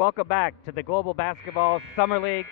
Welcome back to the Global Basketball Summer League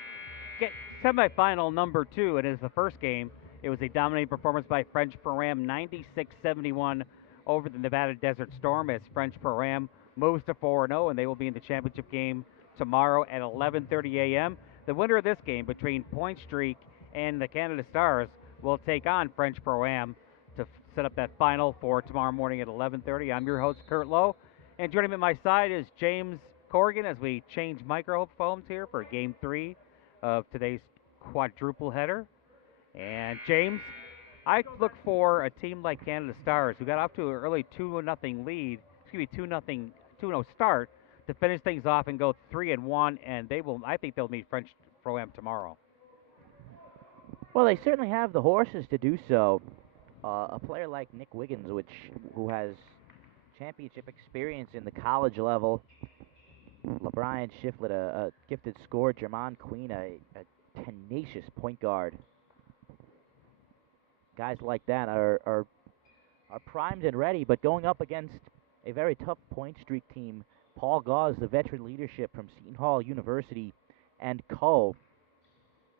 semifinal number 2. It is the first game. It was a dominating performance by French Pro-Am, 96-71 over the Nevada Desert Storm as French Pro-Am moves to 4-0, and they will be in the championship game tomorrow at 11:30 a.m. The winner of this game between Point Streak and the Canada Stars will take on French Pro-Am to set up that final for tomorrow morning at 11:30. I'm your host, Kurt Lowe, and joining me at my side is James Corrigan as we change microphones here for Game 3 of today's quadruple header. And James, I look for a team like Canada Stars, who got off to an early 2-0 lead, 2-0 start, to finish things off and go 3-1, and they will. I think they'll meet French Pro-Am tomorrow. Well, they certainly have the horses to do so. A player like Nick Wiggins, who has championship experience in the college level, LeBrian Shiflett, a gifted scorer, Jermon Queen, a tenacious point guard. Guys like that are primed and ready, but going up against a very tough Point Streak team, Paul Gauze, the veteran leadership from Seton Hall University, and co.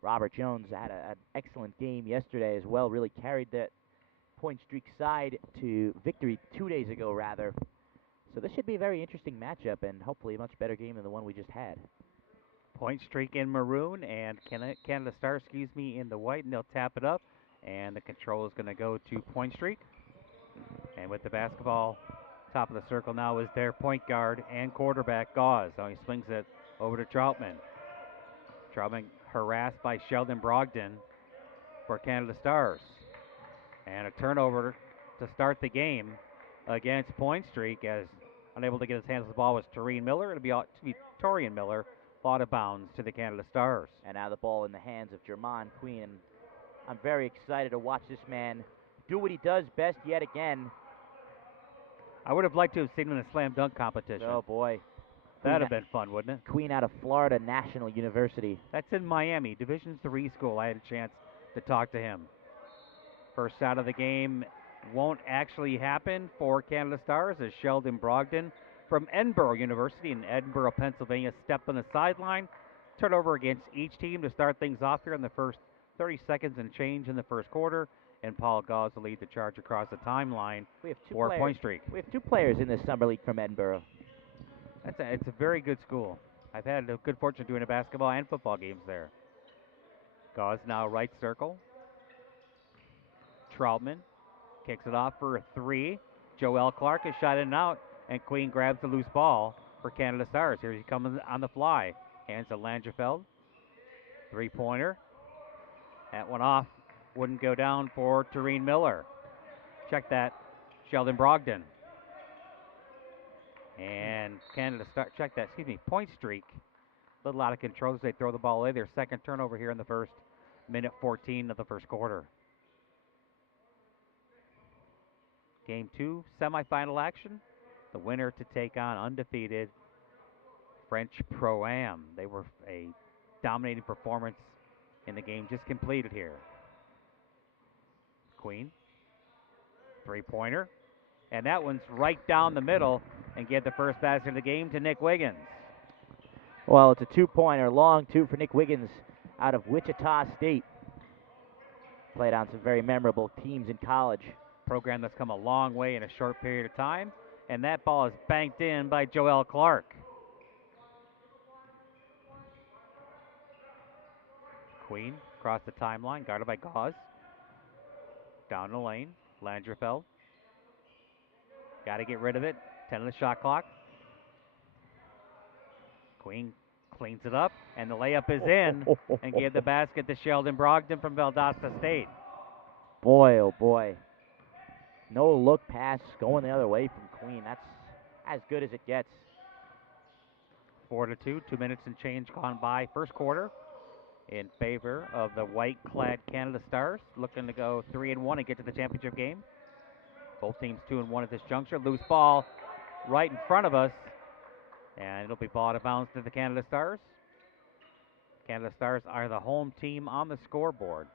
Robert Jones had an excellent game yesterday as well, really carried that Point Streak side to victory 2 days ago, rather. So this should be a very interesting matchup and hopefully a much better game than the one we just had. Point Streak in maroon and Canada Stars, in the white, and they'll tap it up. And the control is going to go to Point Streak. And with the basketball, top of the circle now is their point guard and quarterback, Gauze. So he swings it over to Troutman. Troutman harassed by Sheldon Brogdon for Canada Stars. And a turnover to start the game against Point Streak, as unable to get his hands on the ball was Torian Miller. It'll be Torian Miller, out of bounds to the Canada Stars. And now the ball in the hands of Jermon Queen. I'm very excited to watch this man do what he does best yet again. I would have liked to have seen him in a slam dunk competition. Oh, boy. That'd have been fun, wouldn't it? Queen out of Florida National University. That's in Miami, Division III school. I had a chance to talk to him. First shot of the game won't actually happen for Canada Stars as Sheldon Brogdon from Edinboro University in Edinboro, Pennsylvania, stepped on the sideline. Turnover against each team to start things off here in the first 30 seconds and change in the first quarter. And Paul Gauze will lead the charge across the timeline for Point Streak. We have two players in this summer league from Edinboro. It's a very good school. I've had the good fortune of doing basketball and football games there. Gauze now right circle. Troutman kicks it off for a three. Joel Clark is shot in and out, and Queen grabs the loose ball for Canada Stars. Here he comes on the fly. Hands to Langerfeld. Three-pointer. That one off. Wouldn't go down for Torian Miller. Check that. Sheldon Brogdon. And Point Streak. A little out of control as they throw the ball away. Their second turnover here in the first minute 14 of the first quarter. Game 2, semifinal action. The winner to take on undefeated French Pro-Am. They were a dominating performance in the game just completed here. Queen, three-pointer. And that one's right down the middle and get the first basket of the game to Nick Wiggins. Well, it's a two-pointer, long two for Nick Wiggins out of Wichita State. Played on some very memorable teams in college. Program that's come a long way in a short period of time. And that ball is banked in by Joel Clark. Queen across the timeline, guarded by Gauze. Down the lane, Langerfeld. Got to get rid of it. 10 on the shot clock. Queen cleans it up, and the layup is in, and gave the basket to Sheldon Brogdon from Valdosta State. Boy, oh boy. No look pass going the other way from Queen. That's as good as it gets. 4-2, 2 minutes and change gone by first quarter in favor of the white-clad Canada Stars, looking to go 3-1 and get to the championship game. Both teams 2-1 at this juncture. Loose ball right in front of us, and it'll be ball out of bounds to the Canada Stars. Canada Stars are the home team on the scoreboard.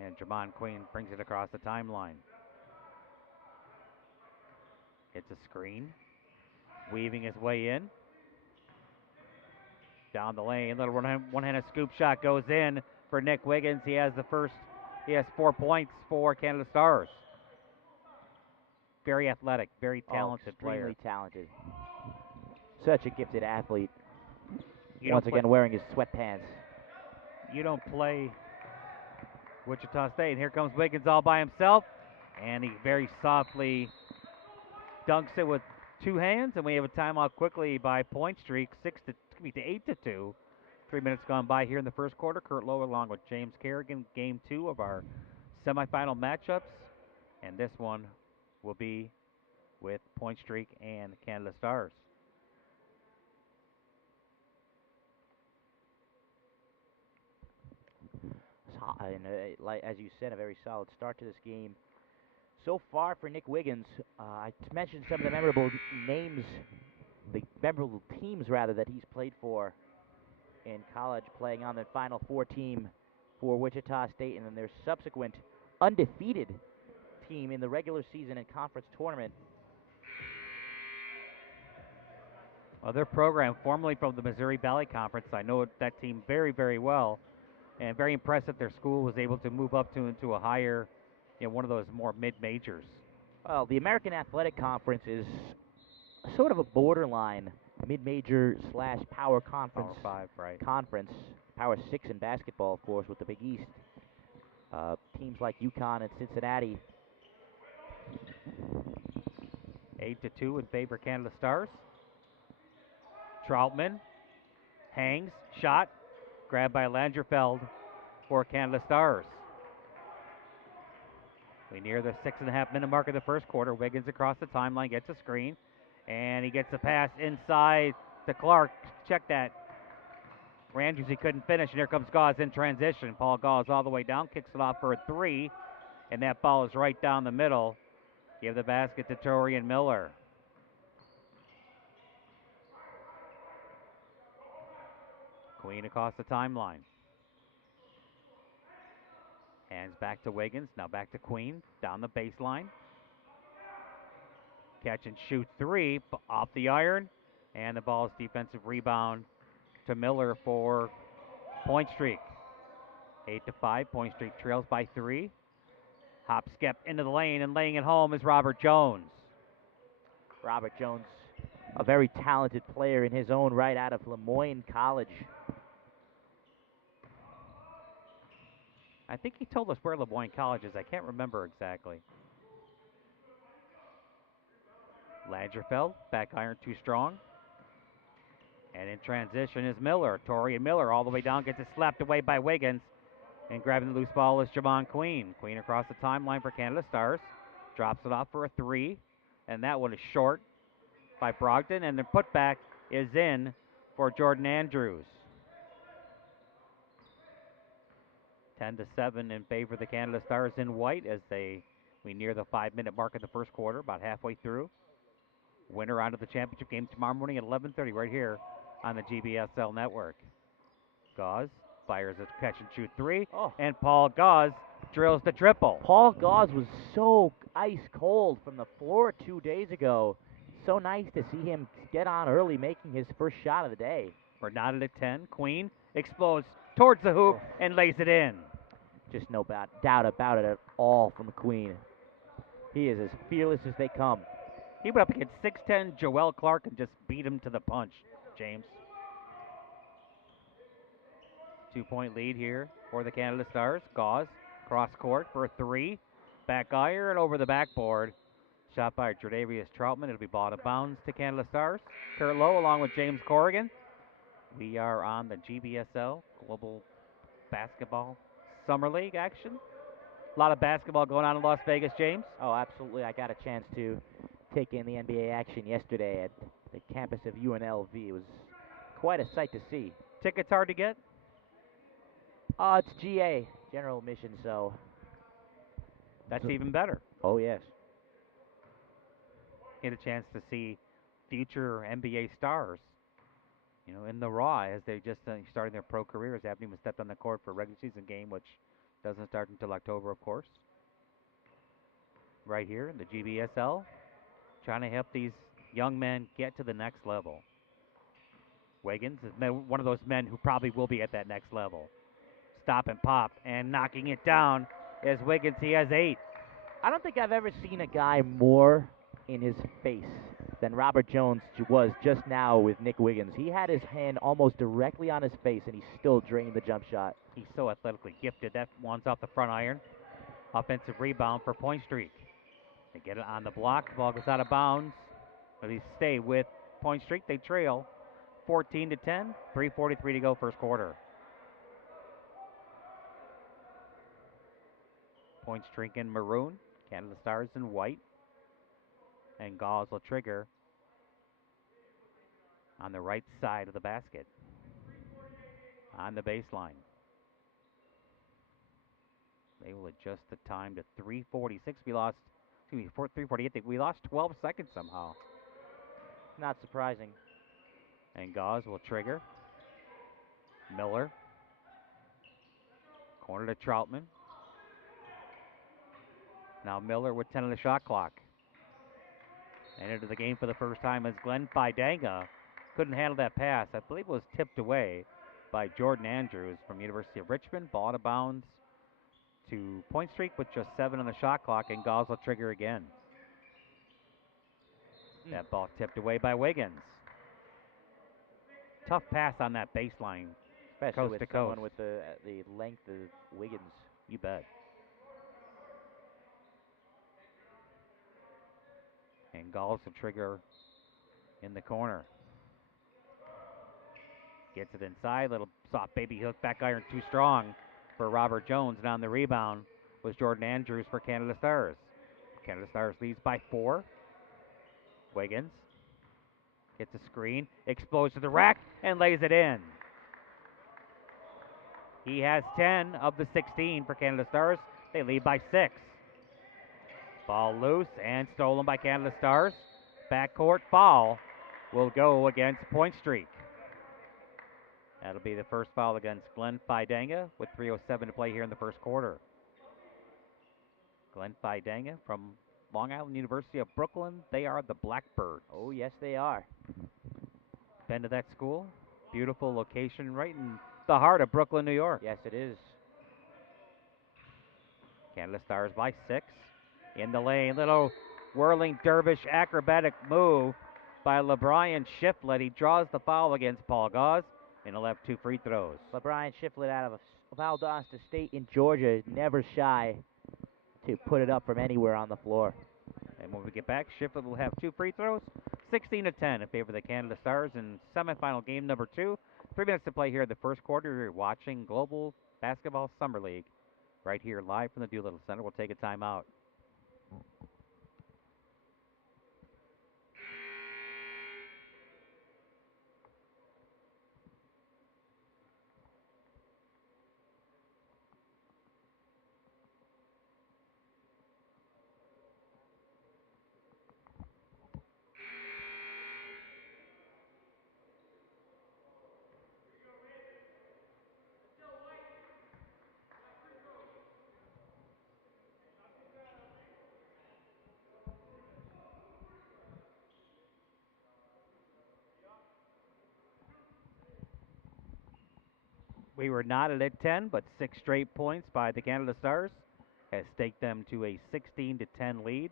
And Jermon Queen brings it across the timeline. It's a screen. weaving his way in. Down the lane, little one-handed scoop shot goes in for Nick Wiggins. He has 4 points for Canada Stars. Very athletic, very talented player. Extremely talented. Such a gifted athlete. Once again, wearing his sweatpants. You don't play Wichita State. And here comes Wiggins all by himself, and he very softly dunks it with 2 hands, and we have a timeout quickly by Point Streak, 8-2. 3 minutes gone by here in the first quarter. Kurt Lowe along with James Kerrigan, game 2 of our semifinal matchups, and this one will be with Point Streak and Canada Stars. And as you said, a very solid start to this game. So far for Nick Wiggins, I mentioned some of the memorable names, the memorable teams rather, that he's played for in college, playing on the Final Four team for Wichita State, and then their subsequent undefeated team in the regular season and conference tournament. Well, their program, formerly from the Missouri Valley Conference, I know that team very, very well, and very impressed that their school was able to move up into a higher, one of those more mid-majors. Well, the American Athletic Conference is sort of a borderline mid-major / power conference. Power 5, right. Conference. Power 6 in basketball, of course, with the Big East. Teams like UConn and Cincinnati. 8-2 in favor of Canada Stars. Troutman hangs, shot, grabbed by Langerfeld for Canada Stars. We near the 6.5-minute mark of the first quarter. Wiggins across the timeline, gets a screen, and he gets a pass inside to Clark. Check that. Andrews, he couldn't finish, and here comes Gauze in transition. Paul Gauze all the way down, kicks it off for a 3, and that ball is right down the middle. Give the basket to Torian Miller. Queen across the timeline. Hands back to Wiggins, now back to Queen, down the baseline. Catch and shoot 3, off the iron, and the ball's defensive rebound to Miller for Point Streak. 8-5, Point Streak trails by 3. Hop skip into the lane, and laying it home is Robert Jones. Robert Jones, a very talented player in his own right out of Lemoyne College. I think he told us where Lemoyne College is. I can't remember exactly. Langerfeld, back iron too strong. And in transition is Miller. Torian Miller all the way down, gets it slapped away by Wiggins. And grabbing the loose ball is Javon Queen. Queen across the timeline for Canada Stars. Drops it off for a 3. And that one is short by Brogdon. And the putback is in for Jordan Andrews. 10-7 in favor of the Canada Stars in white as we near the 5-minute mark of the first quarter, about halfway through. Winner on to the championship game tomorrow morning at 11:30 right here on the GBSL network. Gauze fires a catch and shoot 3, and Paul Gauze drills the triple. Paul Gauze was so ice cold from the floor 2 days ago. So nice to see him get on early, making his first shot of the day. We're knotted at 10. Queen explodes towards the hoop and lays it in. Just no doubt about it at all from Queen. He is as fearless as they come. He went up against 6'10" Joel Clark and just beat him to the punch, James. 2-point lead here for the Canada Stars. Gauze, cross court for a 3. Back iron over the backboard. Shot by Tredavious Troutman. It'll be ball out of bounds to Canada Stars. Kurt Lowe along with James Corrigan. We are on the GBSL Global Basketball Summer League action. A lot of basketball going on in Las Vegas, James. Oh, absolutely. I got a chance to take in the NBA action yesterday at the campus of UNLV. It was quite a sight to see. Tickets hard to get? It's GA, general admission, so. That's even better. Oh, yes. Get a chance to see future NBA stars, in the Raw as they just starting their pro careers. They haven't even stepped on the court for a regular season game, which doesn't start until October, of course. Right here in the GBSL, trying to help these young men get to the next level. Wiggins is one of those men who probably will be at that next level. Stop and pop and knocking it down is Wiggins. He has 8. I don't think I've ever seen a guy more in his face than Robert Jones was just now with Nick Wiggins. He had his hand almost directly on his face, and he still drained the jump shot. He's so athletically gifted. That one's off the front iron. Offensive rebound for Point Streak. They get it on the block. The ball goes out of bounds. But they stay with Point Streak. They trail 14 to 10. 3:43 to go first quarter. Point Streak in maroon. Canada Stars in white. And Gauls will trigger on the right side of the basket. On the baseline. They will adjust the time to 3:46. We lost, 3:48. We lost 12 seconds somehow. Not surprising. And Gauze will trigger. Miller. Corner to Troutman. Now Miller with 10 on the shot clock. And into the game for the first time as Glenn Fidanga couldn't handle that pass. I believe it was tipped away by Jordan Andrews from University of Richmond. Ball out of bounds to Point Streak with just 7 on the shot clock, and Gauze will trigger again. That ball tipped away by Wiggins. Tough pass on that baseline, especially coast with to someone coast. With the length of Wiggins. You bet. And Gauze will trigger in the corner. Gets it inside, little soft baby hook, back iron too strong for Robert Jones. And on the rebound was Jordan Andrews for Canada Stars. Canada Stars leads by 4. Wiggins gets a screen, explodes to the rack, and lays it in. He has 10 of the 16 for Canada Stars. They lead by 6. Ball loose and stolen by Canada Stars. Backcourt foul will go against Point Streak. That'll be the first foul against Glenn Fidanga with 3:07 to play here in the first quarter. Glenn Fidanga from Long Island University of Brooklyn. They are the Blackbirds. Oh, yes, they are. Been to that school? Beautiful location right in the heart of Brooklyn, New York. Yes, it is. Canada Stars by 6. In the lane, little whirling dervish acrobatic move by LeBrian Shiflett. He draws the foul against Paul Gauze, and he'll have 2 free throws. LeBrian Shiflett out of Valdosta State in Georgia is never shy to put it up from anywhere on the floor. And when we get back, Shiflett will have 2 free throws. 16 to 10 in favor of the Canada Stars in semifinal game number 2. 3 minutes to play here in the first quarter. You're watching Global Basketball Summer League right here live from the Doolittle Center. We'll take a timeout. We were knotted at 10, but 6 straight points by the Canada Stars has staked them to a 16 to 10 lead.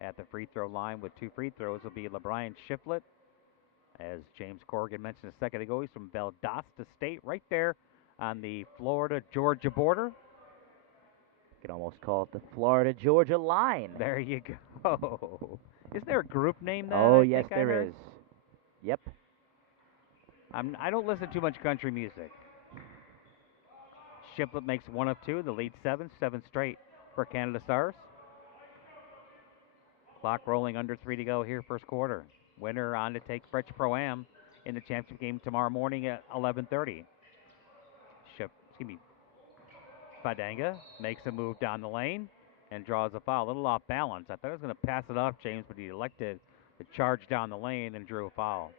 At the free throw line with 2 free throws will be LeBrian Shiflett. As James Corrigan mentioned a second ago, he's from Valdosta State, right there on the Florida-Georgia border. You could almost call it the Florida-Georgia line. There you go. Isn't there a group name there? Oh, yes, there is. Yep. I don't listen to too much country music. Shiflett makes 1 of 2. The lead 7 straight for Canada Stars. Clock rolling, under 3 to go here, first quarter. Winner on to take French Pro-Am in the championship game tomorrow morning at 11:30. Fidanga makes a move down the lane and draws a foul. A little off balance. I thought he was going to pass it off, James, but he elected to charge down the lane and drew a foul.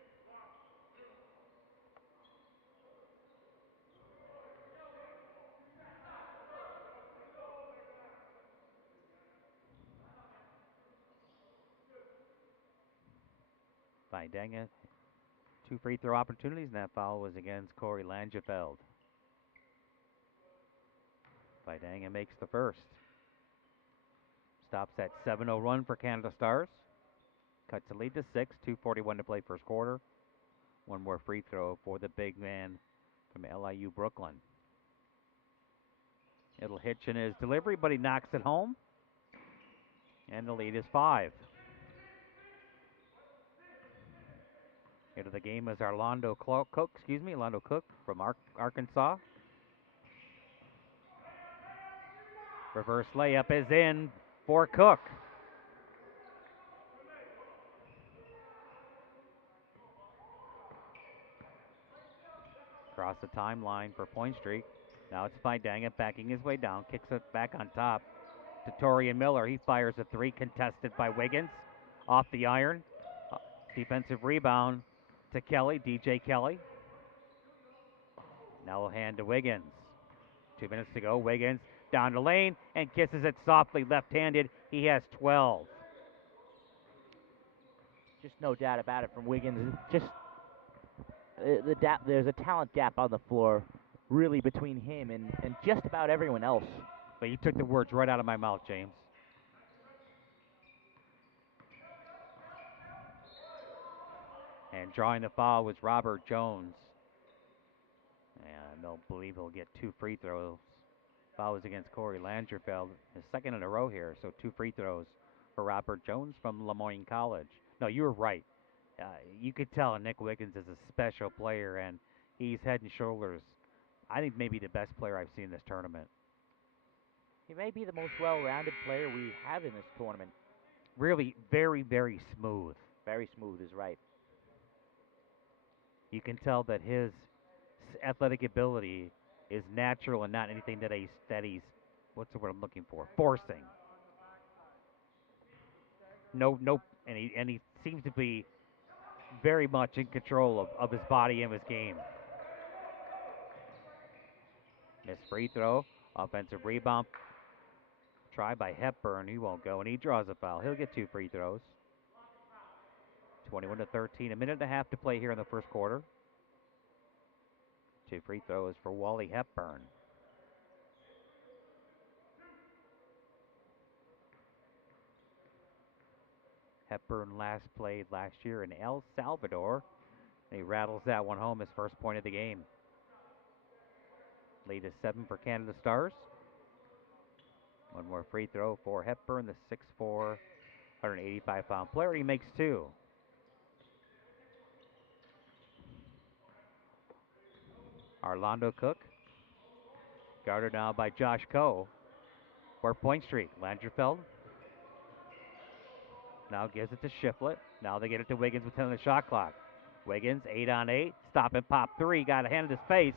Vidanga, 2 free throw opportunities, and that foul was against Corey Langefeld. Vidanga makes the first. Stops at 7:01 run for Canada Stars. Cuts the lead to 6, 2:41 to play first quarter. One more free throw for the big man from LIU Brooklyn. It'll hitch in his delivery, but he knocks it home. And the lead is 5. Into the game is Orlando Cook from Arkansas. Reverse layup is in for Cook. Across the timeline for Point Streak. Now it's Vidanga backing his way down, kicks it back on top to Torian Miller. He fires a 3, contested by Wiggins. Off the iron. Defensive rebound to Kelly, DJ Kelly. Now we'll hand to Wiggins. 2 minutes to go. Wiggins down the lane and kisses it softly left-handed. He has 12. Just no doubt about it from Wiggins. Just there's a talent gap on the floor, really, between him and just about everyone else. But you took the words right out of my mouth, James. And drawing the foul was Robert Jones. And I don't believe he'll get 2 free throws. Foul was against Corey Langerfeld, his second in a row here. So 2 free throws for Robert Jones from Lemoyne College. No, you were right. You could tell Nick Wiggins is a special player, and he's head and shoulders, I think, maybe the best player I've seen in this tournament. He may be the most well-rounded player we have in this tournament. Really very, very smooth. Very smooth is right. You can tell that his athletic ability is natural and not anything that he's what's the word I'm looking for? Forcing. No, and he seems to be very much in control of his body and his game. Missed free throw, offensive rebound. Try by Hepburn, he won't go, and he draws a foul. He'll get 2 free throws. 21-13, a minute and a half to play here in the first quarter. 2 free throws for Wally Hepburn. Hepburn last played last year in El Salvador. And he rattles that one home, his first point of the game. Lead is 7 for Canada Stars. One more free throw for Hepburn, the 6'4", 185-pound player. He makes 2. Orlando Cook, guarded now by Josh Coe. For Point Streak, Langerfeld now gives it to Shiflett. Now they get it to Wiggins with 10 on the shot clock. Wiggins, 8 on 8, stop and pop 3, got a hand in his face,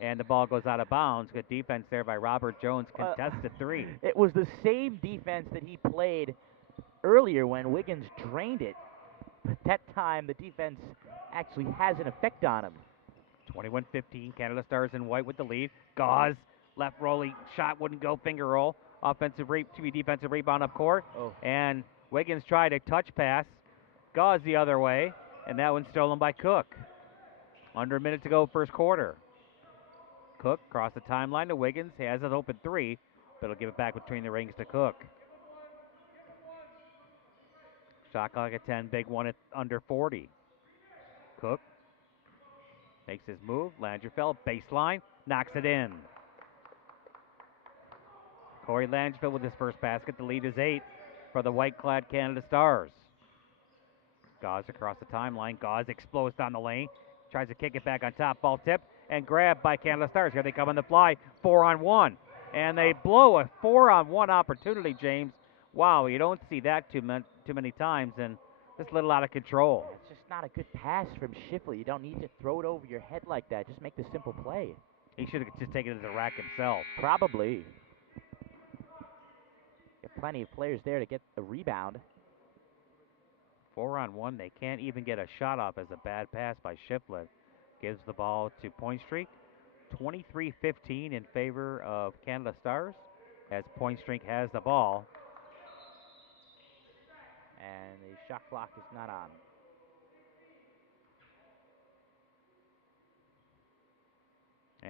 and the ball goes out of bounds. Good defense there by Robert Jones, contested 3. It was the same defense that he played earlier when Wiggins drained it. But that time, the defense actually has an effect on him. 21-15, Canada Stars in white with the lead. Gauze, left rolling shot wouldn't go, finger roll. Defensive rebound up court. Oh. And Wiggins tried a touch pass. Gauze the other way, and that one's stolen by Cook. Under a minute to go, first quarter. Cook across the timeline to Wiggins. He has an open 3, but he'll give it back between the rings to Cook. Shot clock at 10, big one at under 40. Cook makes his move. Langerfeld, baseline, knocks it in. Corey Langerfeld with his first basket. The lead is 8 for the white-clad Canada Stars. Gauze across the timeline. Gauze explodes down the lane. Tries to kick it back on top. Ball tipped and grabbed by Canada Stars. Here they come on the fly. 4-on-1. And they blow a 4-on-1 opportunity, James. Wow, you don't see that too many times, and just a little out of control. It's just not a good pass from Shifley. You don't need to throw it over your head like that. Just make the simple play. He should have just taken it to the rack himself. Probably. Got plenty of players there to get a rebound. 4-on-1. They can't even get a shot off as a bad pass by Shiflett. Gives the ball to Point Streak. 23-15 in favor of Canada Stars as Point Streak has the ball. And the shot clock is not on.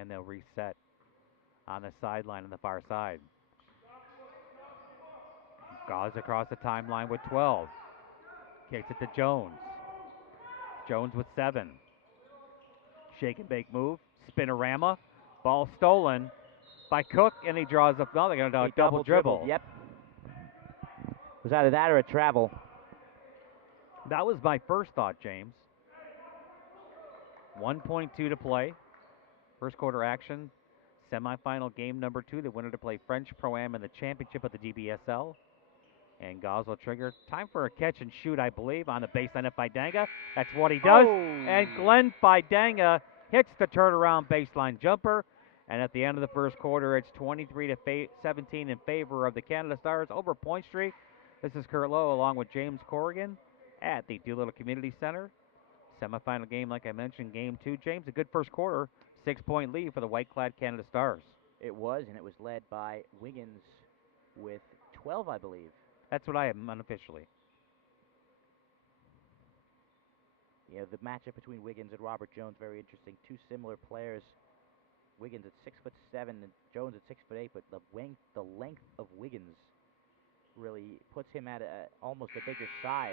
And they'll reset on the sideline on the far side. Gauze across the timeline with 12. Kicks it to Jones. Jones with 7. Shake and bake move. Spinorama. Ball stolen by Cook, and he draws up. No, they're going to do a double dribble. Yep. It was either that or a travel. That was my first thought, James. 1.2 to play. First quarter action. Semifinal game number 2. The winner to play French Pro-Am in the championship of the GBSL. And Gauze will trigger. Time for a catch and shoot, I believe, on the baseline of Fidanga. That's what he does. Oh. And Glenn Fidanga hits the turnaround baseline jumper. And at the end of the first quarter, it's 23 to 17 in favor of the Canada Stars over Point Street. This is Kurt Lowe along with James Corrigan at the Doolittle Community Center. Semifinal game, like I mentioned, game 2. James, a good first quarter. 6-point lead for the white-clad Canada Stars. It was, and it was led by Wiggins with 12, I believe. That's what I am unofficially. You know, the matchup between Wiggins and Robert Jones, very interesting. Two similar players. Wiggins at 6'7" and Jones at 6'8", but the length of Wiggins really puts him at almost a bigger size.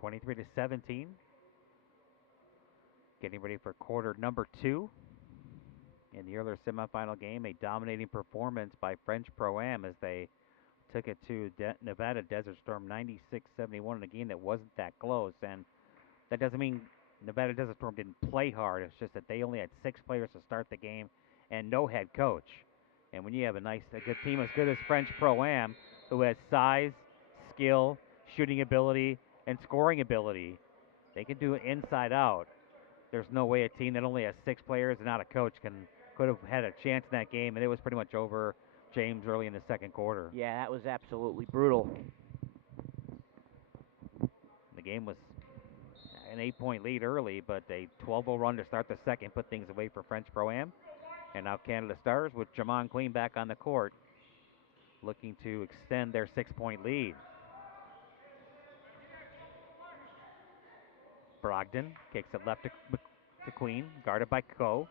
(23-17). Getting ready for quarter number 2. In the earlier semifinal game, a dominating performance by French Pro-Am as they took it to Nevada Desert Storm 96-71 in a game that wasn't that close. And that doesn't mean Nevada Desert Storm didn't play hard. It's just that they only had 6 players to start the game and no head coach. And when you have a good team as good as French Pro-Am, who has size, skill, shooting ability, and scoring ability, they can do it inside out. There's no way a team that only has 6 players and not a coach could have had a chance in that game, and it was pretty much over, James, early in the second quarter. Yeah, that was absolutely brutal. The game was an 8-point lead early, but a 12-0 run to start the second put things away for French Pro-Am. And now Canada Stars with Jamon Queen back on the court, looking to extend their 6-point lead. Brogdon kicks it left to Queen, guarded by Coe.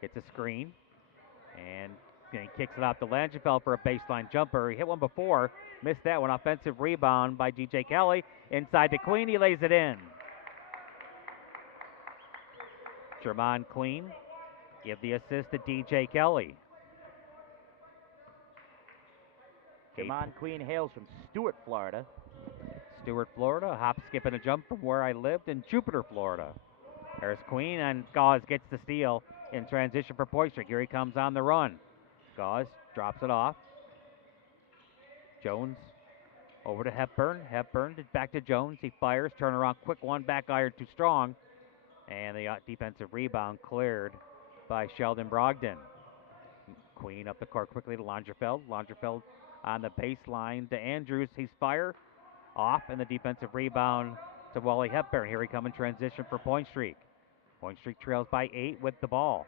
Gets a screen, and he kicks it off to Langefeld for a baseline jumper. He hit one before, missed that one. Offensive rebound by DJ Kelly. Inside to Queen, he lays it in. Jamon Queen give the assist to DJ Kelly. Jamon Queen hails from Stuart, Florida. Stuart, Florida, hop, skip, and a jump from where I lived in Jupiter, Florida. There's Queen, and Gauze gets the steal in transition for Poitras. Here he comes on the run. Gauze drops it off. Jones over to Hepburn. Hepburn back to Jones. He fires. Turnaround, quick one. Back iron too strong. And the defensive rebound cleared by Sheldon Brogdon. Queen up the court quickly to Langerfeld. Langerfeld on the baseline to Andrews. He's fired off, and the defensive rebound to Wally Hepburn. Here he comes in transition for Point Streak. Point Streak trails by 8 with the ball.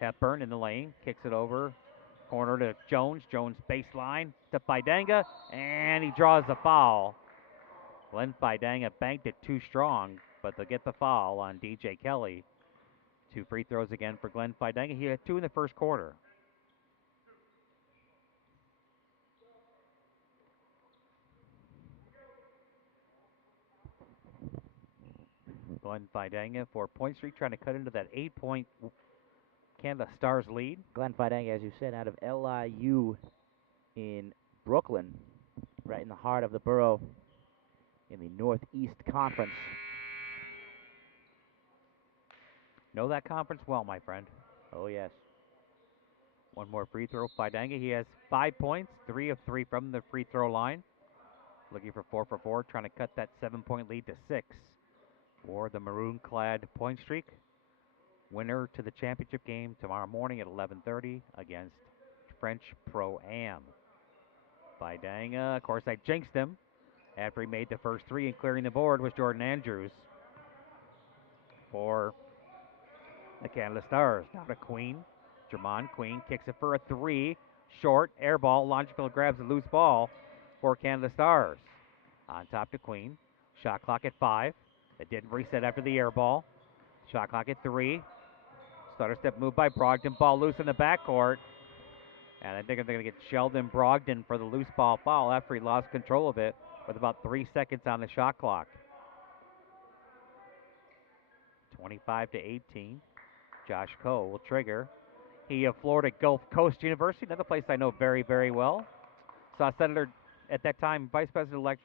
Hepburn in the lane, kicks it over, corner to Jones. Jones baseline to Fidanga, and he draws the foul. Glenn Fidanga banked it too strong, but they'll get the foul on DJ Kelly. 2 free throws again for Glenn Fidanga. He had 2 in the first quarter. Glenn Fidanga for Point Street, trying to cut into that 8-point Canada Stars lead. Glenn Fidanga, as you said, out of LIU in Brooklyn, right in the heart of the borough in the Northeast Conference. Know that conference well, my friend. Oh, yes. One more free throw. Fidanga, he has 5 points, 3 of 3 from the free throw line. Looking for 4 for 4, trying to cut that 7-point lead to 6 for the maroon-clad Point Streak. Winner to the championship game tomorrow morning at 11:30 against French Pro-Am. Fidanga, of course, I jinxed him after he made the first 3, and clearing the board was Jordan Andrews for the Canada Stars. Now to Queen. Jamon Queen kicks it for a 3. Short, air ball. Langerfeld grabs the loose ball for Canada Stars. On top to Queen. Shot clock at 5. It didn't reset after the air ball. Shot clock at 3. Stutter step move by Brogdon. Ball loose in the backcourt. And I think they're going to get Sheldon Brogdon for the loose ball foul after he lost control of it with about 3 seconds on the shot clock. 25-18. Josh Coe will trigger. He of Florida Gulf Coast University, another place I know very, very well. Saw Senator at that time, Vice President-elect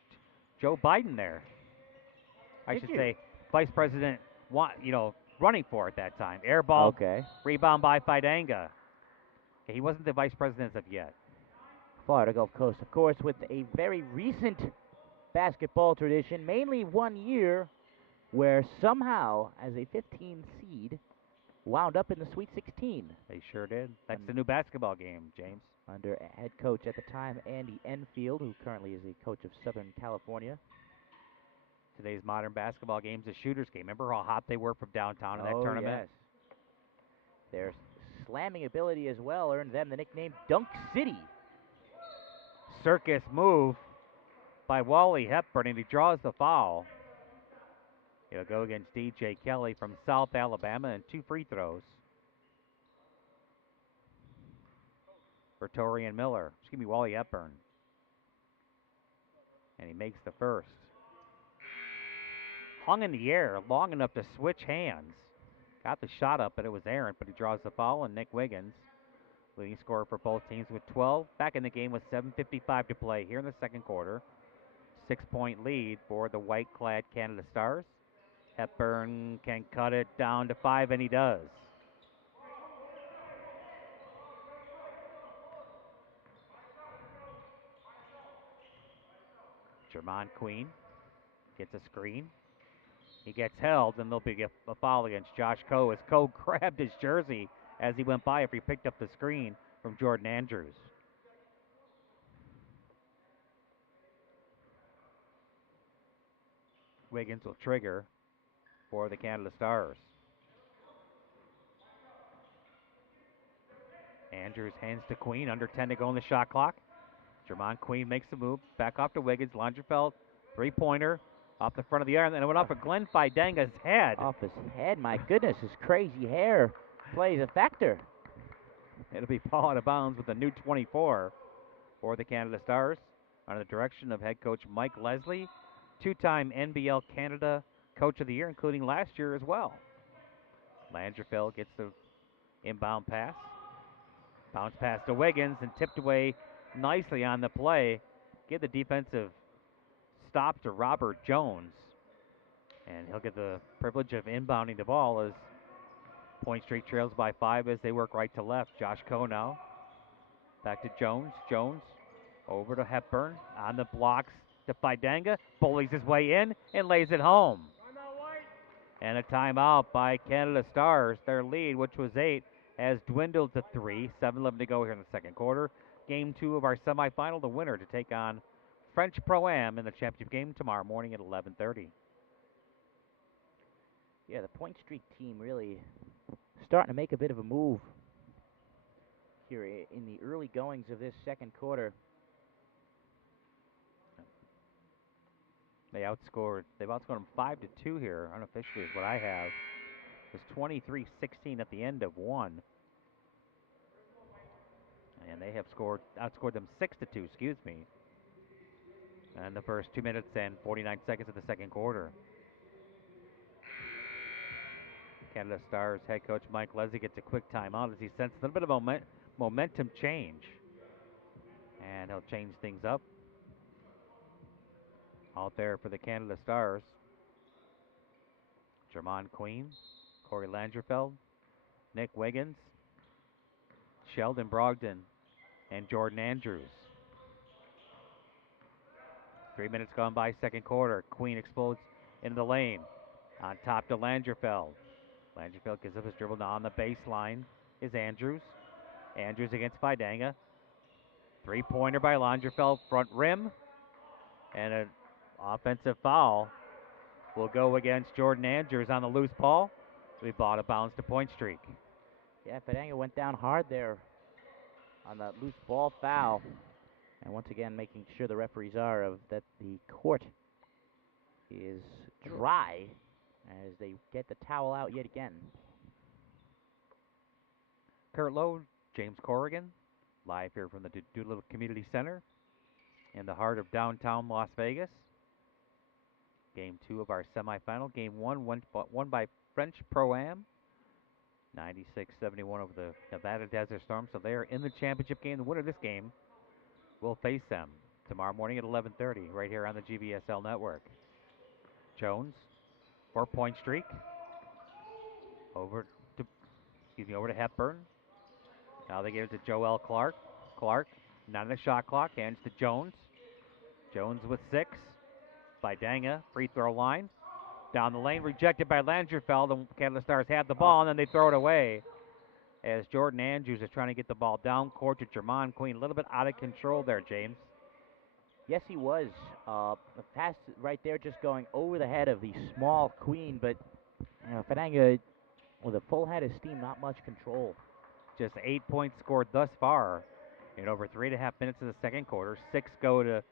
Joe Biden there. I should say Vice President, running for at that time. Air ball, rebound by Fidanga. Okay, he wasn't the Vice President as of yet. Florida Gulf Coast, of course, with a very recent basketball tradition, mainly 1 year, where somehow, as a 15 seed, wound up in the Sweet 16. They sure did. That's the new basketball game, James. Under head coach at the time, Andy Enfield, who currently is a coach of Southern California. Today's modern basketball game's a shooter's game. Remember how hot they were from downtown in that tournament? Yes. Their slamming ability as well earned them the nickname Dunk City. Circus move by Wally Hepburn, and he draws the foul. It'll go against DJ Kelly from South Alabama, and 2 free throws for Torian Miller. Wally Hepburn. And he makes the first. Hung in the air long enough to switch hands. Got the shot up, but it was errant, but he draws the foul, and Nick Wiggins, leading scorer for both teams with 12. Back in the game with 7:55 to play here in the second quarter. 6-point lead for the white-clad Canada Stars. Hepburn can cut it down to 5, and he does. Jermon Queen gets a screen. He gets held, and there'll be a foul against Josh Coe as Coe grabbed his jersey as he went by after he picked up the screen from Jordan Andrews. Wiggins will trigger for the Canada Stars. Andrews hands to Queen, under 10 to go on the shot clock. Jermon Queen makes the move, back off to Wiggins. Langerfeld, 3-pointer, off the front of the iron, and it went off of Glenn Fidanga's head. Off his head, my goodness, his crazy hair plays a factor. It'll be ball out of bounds with a new 24 for the Canada Stars under the direction of head coach Mike Leslie, 2-time NBL Canada Coach of the Year, including last year as well. Langerfeld gets the inbound pass. Bounce pass to Wiggins and tipped away nicely on the play. Give the defensive stop to Robert Jones. And he'll get the privilege of inbounding the ball as Point Street trails by 5 as they work right to left. Josh Coe now. Back to Jones. Jones over to Hepburn. On the blocks to Fidanga. Bullies his way in and lays it home. And a timeout by Canada Stars. Their lead, which was 8, has dwindled to 3. 7:11 to go here in the second quarter. Game 2 of our semifinal. The winner to take on French Pro-Am in the championship game tomorrow morning at 11:30. Yeah, the Point Street team really starting to make a bit of a move here in the early goings of this second quarter. They've outscored them 5-2 here, unofficially is what I have. It was 23-16 at the end of one. And they have outscored them 6-2, excuse me. In the first 2 minutes and 49 seconds of the second quarter. Canada Stars head coach Mike Leslie gets a quick timeout as he senses a little bit of momentum change. And he'll change things up. Out there for the Canada Stars. Jermon Queen, Corey Langerfeld, Nick Wiggins, Sheldon Brogdon, and Jordan Andrews. 3 minutes gone by, second quarter. Queen explodes into the lane. On top to Langerfeld. Langerfeld gives up his dribble now on the baseline is Andrews. Andrews against Fidanga. 3-pointer by Langerfeld, front rim. And an offensive foul will go against Jordan Andrews on the loose ball. We ball out of bounds to Point Street. Yeah, Fidanga went down hard there on the loose ball foul. And once again, making sure the referees are of that the court is dry as they get the towel out yet again. Kurt Lowe, James Corrigan, live here from the Doolittle Community Center in the heart of downtown Las Vegas. Game 2 of our semifinal. Game 1 won by French Pro-Am, 96-71 over the Nevada Desert Storm. So they are in the championship game. The winner of this game will face them tomorrow morning at 11:30 right here on the GVSL network. Jones, 4-point streak. Over to Hepburn. Now they give it to Joel Clark. Clark, not in the shot clock, hands to Jones. Jones with 6. Vidanga, free throw line. Down the lane, rejected by Langerfeld. The Canada Stars have the ball, and then they throw it away as Jordan Andrews is trying to get the ball down court to Jermon Queen. A little bit out of control there, James. Yes, he was. The pass right there just going over the head of the small Queen, but Vidanga, with a full head of steam, not much control. Just 8 points scored thus far in over 3.5 minutes of the second quarter. 6 go to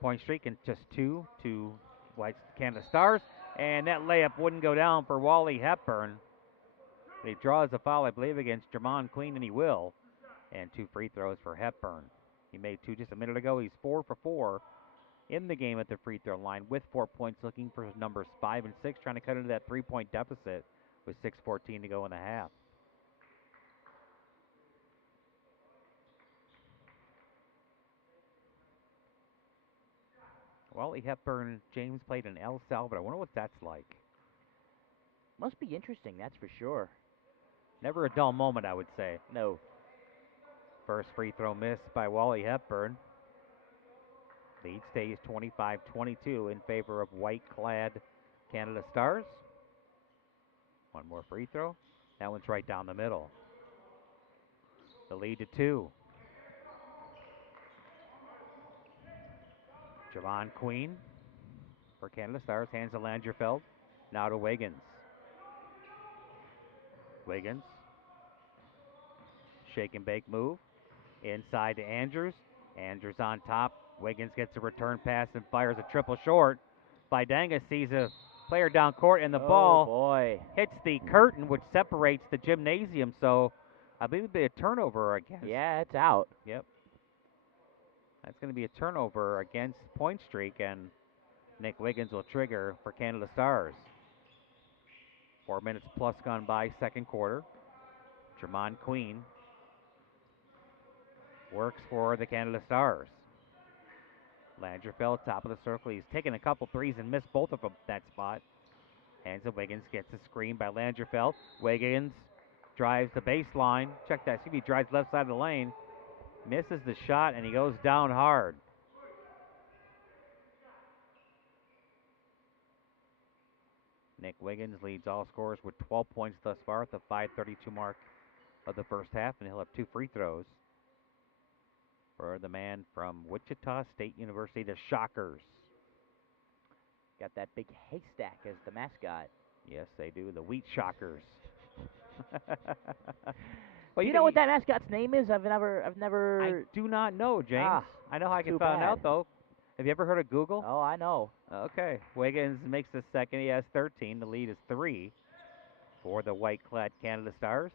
point streak and just 2 to White Canada Stars. And that layup wouldn't go down for Wally Hepburn. He draws a foul, I believe, against Jermon Queen, and he will. And 2 free throws for Hepburn. He made 2 just a minute ago. He's 4 for 4 in the game at the free throw line with 4 points, looking for numbers 5 and 6, trying to cut into that 3-point deficit with 6:14 to go in the half. Wally Hepburn, James played in El Salvador. I wonder what that's like. Must be interesting, that's for sure. Never a dull moment, I would say. No. First free throw missed by Wally Hepburn. Lead stays 25-22 in favor of white-clad Canada Stars. One more free throw. That one's right down the middle. The lead to 2. Jermon Queen for Canada Stars. Hands to Langerfeld. Now to Wiggins. Wiggins. Shake and bake move. Inside to Andrews. Andrews on top. Wiggins gets a return pass and fires a triple short. Vidanga sees a player down court, and the ball hits the curtain, which separates the gymnasium. So I believe it'd be a turnover against. Yeah, it's out. Yep. That's going to be a turnover against Point Streak, and Nick Wiggins will trigger for Canada Stars. 4 minutes plus gone by, second quarter. Jermon Queen works for the Canada Stars. Langerfeld, top of the circle. He's taken a couple threes and missed both of them that spot. Hands to Wiggins, gets a screen by Langerfeld. Wiggins drives the baseline. Check that. See if he drives left side of the lane. Misses the shot, and he goes down hard. Nick Wiggins leads all scorers with 12 points thus far at the 5:32 mark of the first half, and he'll have 2 free throws for the man from Wichita State University, the Shockers. Got that big haystack as the mascot. Yes, they do, the Wheat Shockers. Well, you know what that mascot's name is? I've never. I do not know, James. I know how I can find out, though. Have you ever heard of Google? Oh, I know. Okay. Wiggins makes the second. He has 13. The lead is 3 for the white-clad Canada Stars.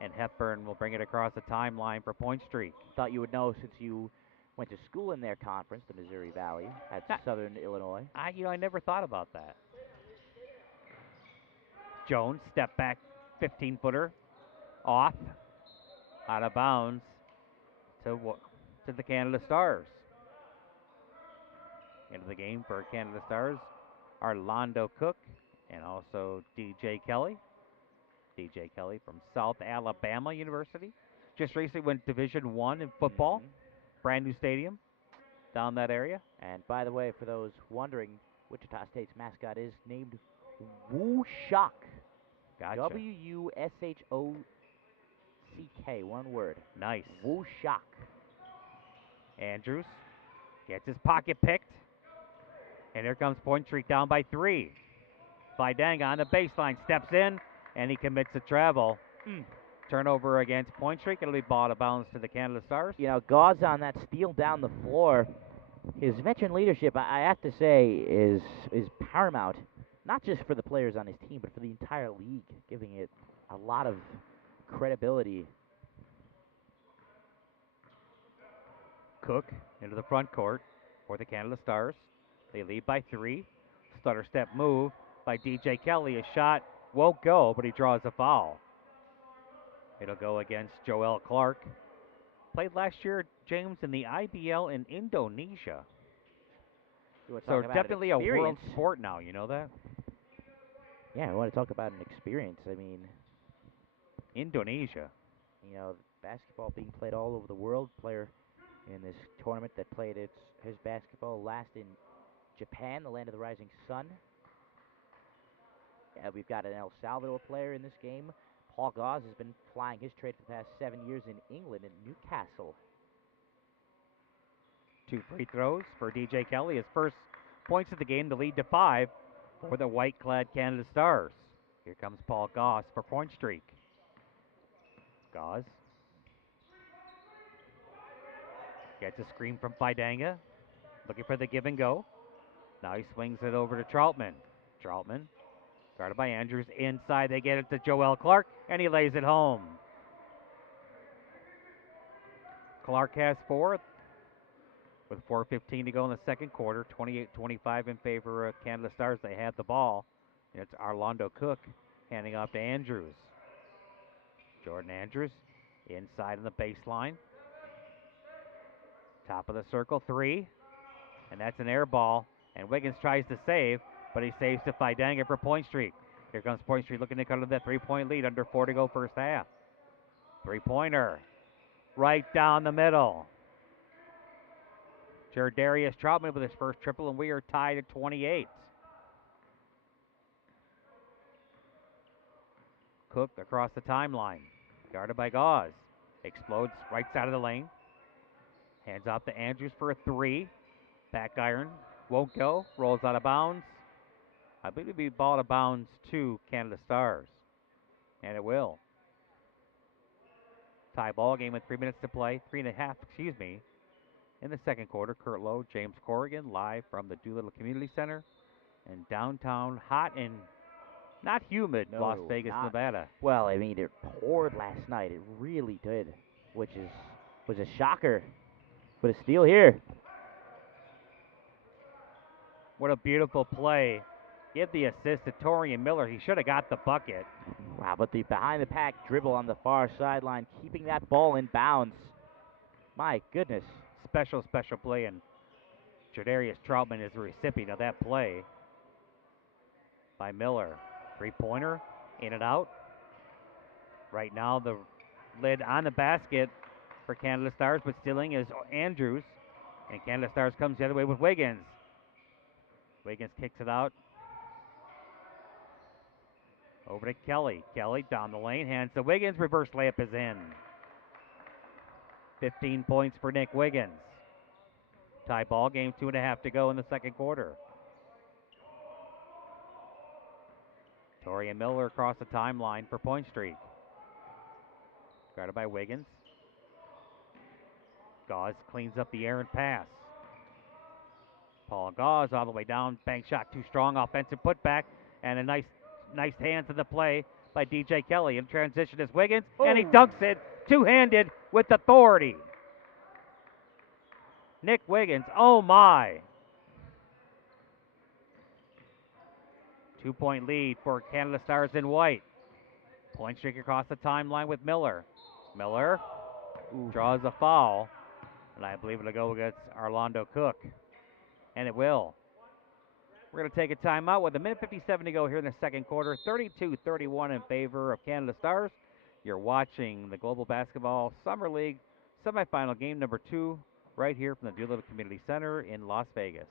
And Hepburn will bring it across the timeline for Point Streak. Thought you would know since you went to school in their conference, the Missouri Valley, at Southern Illinois. I never thought about that. Jones, step back, 15-footer, off, out of bounds to the Canada Stars. Into the game for Canada Stars, Arlondo Cook and also DJ Kelly. DJ Kelly from South Alabama University. Just recently went Division I in football. Brand new stadium down that area. And by the way, for those wondering, Wichita State's mascot is named Wushok. Gotcha. W-U-S-H-O-C-K, one word. Nice. Wushok. Andrews gets his pocket picked. And here comes Point Streak down by 3. Vidanga on the baseline, steps in, and he commits a travel. Turnover against Point Streak. It'll be ball out of bounds to the Canada Stars. You know, Gauze on that steal down the floor. His veteran leadership, I have to say, is paramount, not just for the players on his team, but for the entire league, giving it a lot of credibility. Cook into the front court for the Canada Stars. They lead by 3. Stutter step move by DJ Kelly. A shot won't go, but he draws a foul. It'll go against Joel Clark. Played last year, James, in the IBL in Indonesia. So definitely a world sport now, you know that? Yeah, I want to talk about an experience. I mean, Indonesia. You know, basketball being played all over the world. Player in this tournament that played his basketball last in Japan, the land of the rising sun. We've got an El Salvador player in this game. Paul Gauze has been flying his trade for the past 7 years in England, in Newcastle. 2 free throws for DJ Kelly. His first points of the game, the lead to 5 for the white-clad Canada Stars. Here comes Paul Gauze for Point Streak. Gauze gets a screen from Fidanga, looking for the give and go. Now he swings it over to Troutman. Troutman, guarded by Andrews. Inside, they get it to Joel Clark, and he lays it home. Clark has 4 with 4:15 to go in the second quarter. 28-25 in favor of Canada Stars. They have the ball. It's Arlondo Cook handing off to Andrews. Jordan Andrews inside on the baseline. Top of the circle, 3. And that's an air ball. And Wiggins tries to save, but he saves to Fidanga for Point Streak. Here comes Point Streak looking to cut into that 3-point lead. Under 4 to go first half. 3-pointer. Right down the middle. Darius Troutman with his first triple, and we are tied at 28. Cook across the timeline. Guarded by Gauze. Explodes right side of the lane. Hands off to Andrews for a 3. Back iron. Won't go. Rolls out of bounds. I believe it'll be ball out of bounds to Canada Stars. And it will. Tie ball game with 3 minutes to play. 3.5, in the second quarter. Kurt Lowe, James Corrigan, live from the Doolittle Community Center in downtown, hot and not humid, Las Vegas, Nevada. Well, I mean, it poured last night. It really did, which was a shocker. But a steal here. What a beautiful play. Give the assist to Torian Miller. He should have got the bucket. Wow, but the behind-the-pack dribble on the far sideline, keeping that ball in bounds. My goodness. Special play, and Jadarius Troutman is the recipient of that play by Miller. 3-pointer, in and out. Right now, the lid on the basket for Canada Stars, but stealing is Andrews. And Canada Stars comes the other way with Wiggins. Wiggins kicks it out. Over to Kelly. Kelly down the lane, hands to Wiggins. Reverse layup is in. 15 points for Nick Wiggins. Tie ball game, 2.5 to go in the second quarter. Torian Miller across the timeline for Point Streak. Guarded by Wiggins. Gauze cleans up the errant pass. Paul Gauze all the way down. Bank shot too strong. Offensive putback. And a nice hands in the play by DJ Kelly. In transition is Wiggins. And he dunks it two-handed with authority. Nick Wiggins. Oh, my. 2-point lead for Canada Stars in white. Point Streak across the timeline with Miller. Miller draws a foul. And I believe it'll go against Arlondo Cook. And it will. We're going to take a timeout with 1:57 to go here in the second quarter. 32-31 in favor of Canada Stars. You're watching the Global Basketball Summer League semifinal game number 2 right here from the Doolittle Community Center in Las Vegas.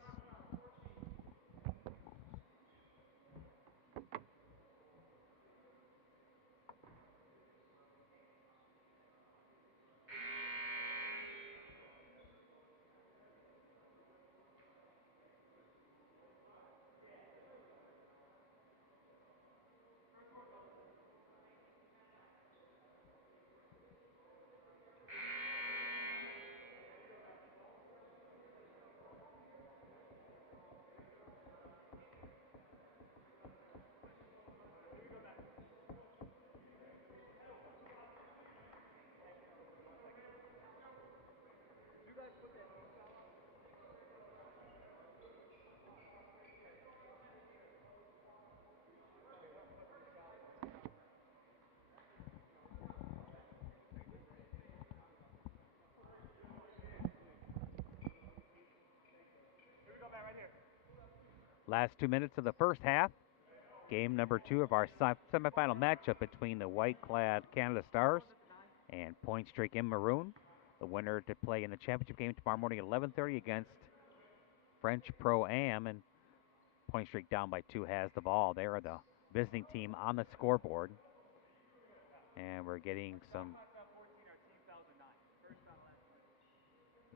Last 2 minutes of the first half. Game number 2 of our semifinal matchup between the white-clad Canada Stars and Point Streak in maroon. The winner to play in the championship game tomorrow morning at 11:30 against French Pro-Am. And Point Streak down by 2 has the ball. They are the visiting team on the scoreboard. And we're getting some...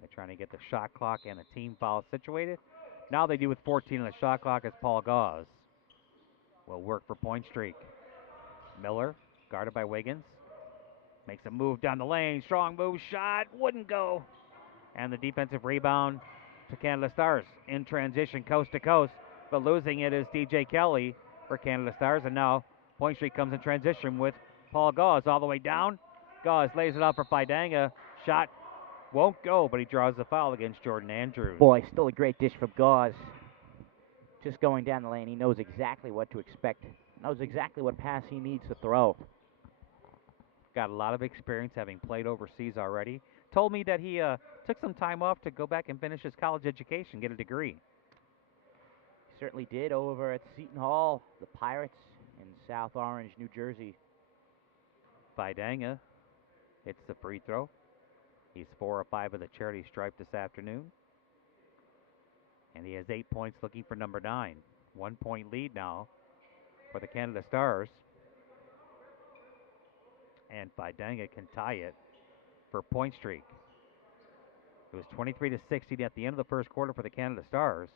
They're trying to get the shot clock and the team foul situated. Now they do with 14 on the shot clock as Paul Gauze will work for Point Streak. Miller, guarded by Wiggins, makes a move down the lane. Strong move, shot, wouldn't go. And the defensive rebound to Canada Stars in transition coast to coast. But losing it is DJ Kelly for Canada Stars. And now Point Streak comes in transition with Paul Gauze all the way down. Gauze lays it up for Fidanga. Shot won't go, but he draws the foul against Jordan Andrews. Boy, still a great dish from Gauze. Just going down the lane, he knows exactly what to expect. Knows exactly what pass he needs to throw. Got a lot of experience having played overseas already. Told me that he took some time off to go back and finish his college education, get a degree. He certainly did over at Seton Hall, the Pirates in South Orange, New Jersey. Fidanga hits the free throw. He's 4 of 5 of the charity stripe this afternoon. And he has 8 points looking for number 9. 1 point lead now for the Canada Stars. And Fidanga can tie it for Point Streak. It was 23-16 at the end of the first quarter for the Canada Stars.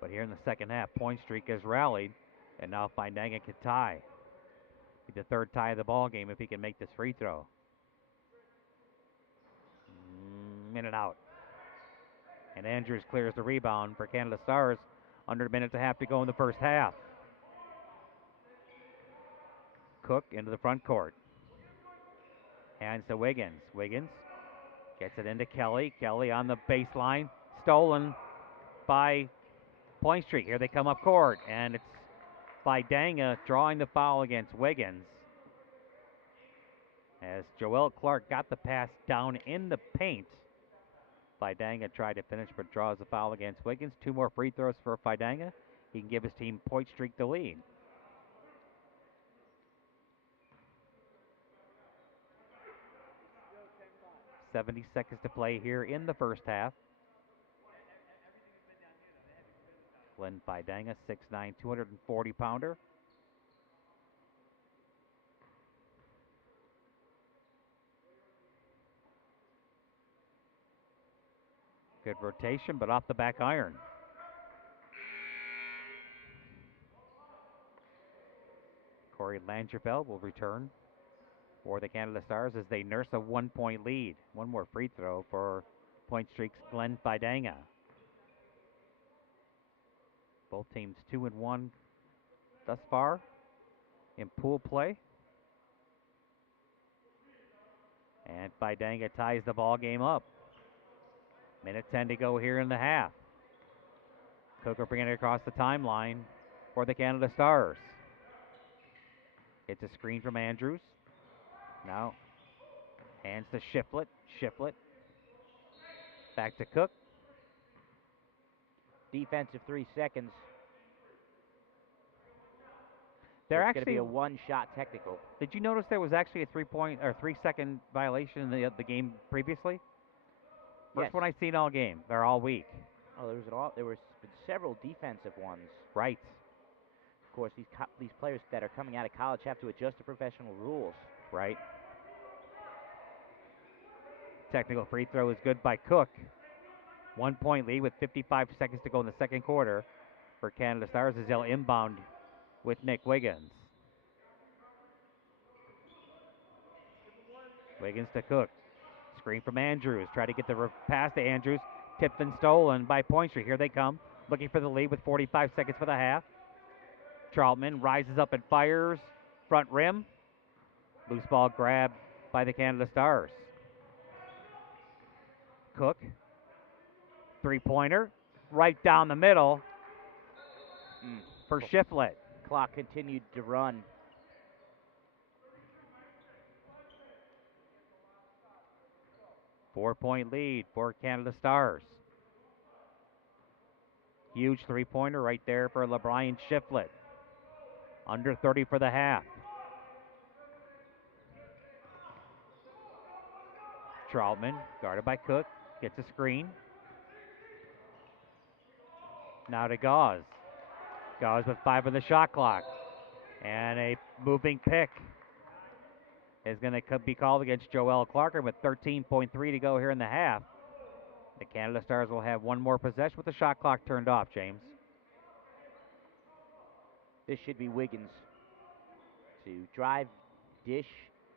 But here in the second half, Point Streak has rallied, and now Fidanga can tie. Be the third tie of the ball game if he can make this free throw. In and out. And Andrews clears the rebound for Canada Stars. Under a minute and a half to go in the first half. Cook into the front court. Hands to Wiggins. Wiggins gets it into Kelly. Kelly on the baseline. Stolen by Point Streak. Here they come up court. And it's Fidanga drawing the foul against Wiggins. As Joel Clark got the pass down in the paint. Fidanga tried to finish but draws the foul against Wiggins. 2 more free throws for Fidanga. He can give his team Point Streak the lead. .70 seconds to play here in the first half. Glenn Fidanga, 6'9", 240-pounder. Good rotation, but off the back iron. Corey Langerfeld will return for the Canada Stars as they nurse a 1 point lead. 1 more free throw for Point Streak's Glenn Fidanga. Both teams 2-1 thus far in pool play. And Fidanga ties the ball game up. Minute 10 to go here in the half. Cook bringing it across the timeline for the Canada Stars. It's a screen from Andrews. Now, hands to Shiflett. Shiflett. Back to Cook. Defensive 3 seconds. They're It's actually going to be a one-shot technical. Did you notice there was actually a 3-second violation in the game previously? First Yes. one I've seen all game. They're all week. Oh, there was several defensive ones. Right. Of course, these players that are coming out of college have to adjust to professional rules. Right. Technical free throw is good by Cook. 1 point lead with 55 seconds to go in the second quarter for Canada Stars as they'll inbound with Nick Wiggins. Wiggins to Cook. Screen from Andrews. Try to get the pass to Andrews. Tipped and stolen by Point Streak. Here they come. Looking for the lead with 45 seconds for the half. Troutman rises up and fires. Front rim. Loose ball grabbed by the Canada Stars. Cook. 3-pointer. Right down the middle for Shiflett. Clock continued to run. Four-point lead for Canada Stars. Huge three-pointer right there for LeBrian Shiflett. Under 30 for the half. Troutman, guarded by Cook, gets a screen. Now to Gauze. Gauze with 5 on the shot clock. And a moving pick is going to be called against Joel Clarker with 13.3 to go here in the half. The Canada Stars will have one more possession with the shot clock turned off, James. This should be Wiggins to drive, dish,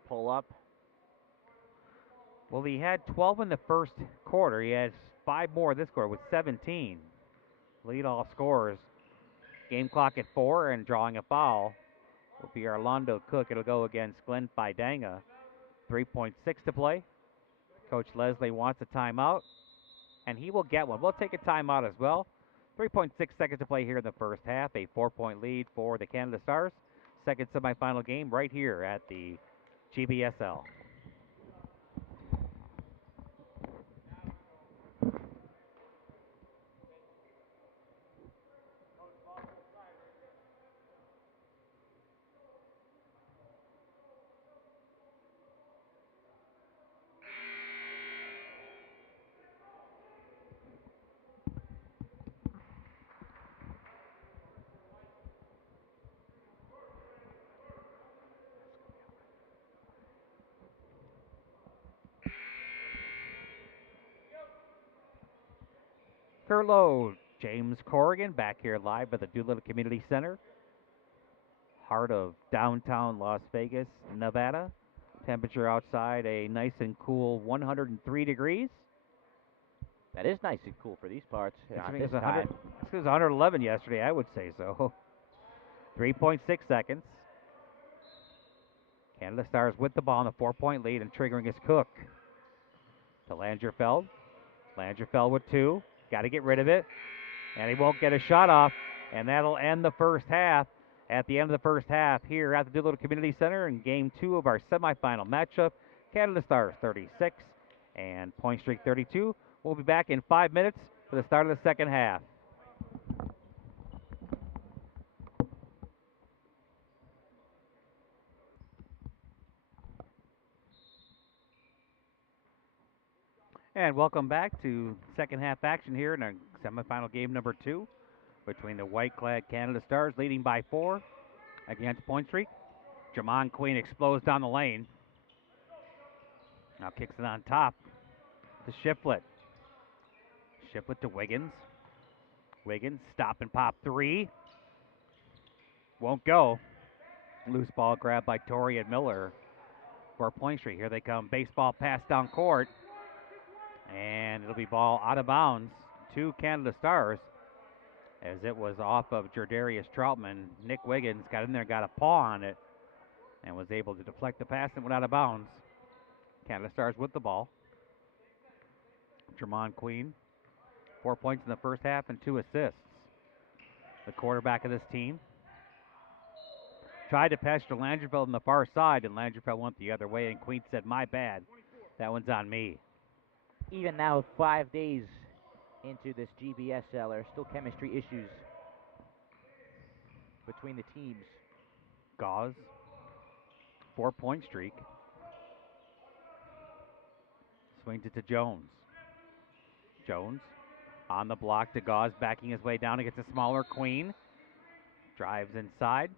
pull up. Well, he had 12 in the first quarter. He has 5 more this quarter with 17. Lead all scorers. Game clock at 4, and drawing a foul will be Orlando Cook. It'll go against Glenn Fidanga. 3.6 to play. Coach Leslie wants a timeout, and he will get one. We'll take a timeout as well. 3.6 seconds to play here in the first half. A 4-point lead for the Canada Stars. Second semifinal game right here at the GBSL. Curlo, James Corrigan back here live at the Doolittle Community Center. Heart of downtown Las Vegas, Nevada. Temperature outside a nice and cool 103 degrees. That is nice and cool for these parts. It was 111 yesterday, I would say so. 3.6 seconds. Canada Stars with the ball in a 4-point lead, and triggering is Cook. To Langerfeld. Langerfeld with 2. Got to get rid of it. And he won't get a shot off. And that'll end the first half. At the end of the first half here at the Doolittle Community Center in Game 2 of our semifinal matchup. Canada Stars 36 and Point Streak 32. We'll be back in 5 minutes for the start of the second half. And welcome back to second half action here in our semifinal game number 2 between the white-clad Canada Stars leading by 4 against Point Streak. Jamon Queen explodes down the lane. Now kicks it on top to Shiflett. Shiflett to Wiggins. Wiggins, stop and pop 3. Won't go. Loose ball grabbed by Torian Miller for Point Streak. Here they come. Baseball pass down court. And it'll be ball out of bounds to Canada Stars as it was off of Jordarius Troutman. Nick Wiggins got in there, got a paw on it, and was able to deflect the pass and went out of bounds. Canada Stars with the ball. Jamon Queen, 4 points in the first half and 2 assists. The quarterback of this team tried to pass to Langerfeld on the far side, and Langerfeld went the other way, and Queen said, "My bad. That one's on me." Even now, 5 days into this GBSL, there are still chemistry issues between the teams. Gauze, 4-point streak. Swings it to Jones. Jones on the block to Gauze, backing his way down against a smaller Queen. Drives inside.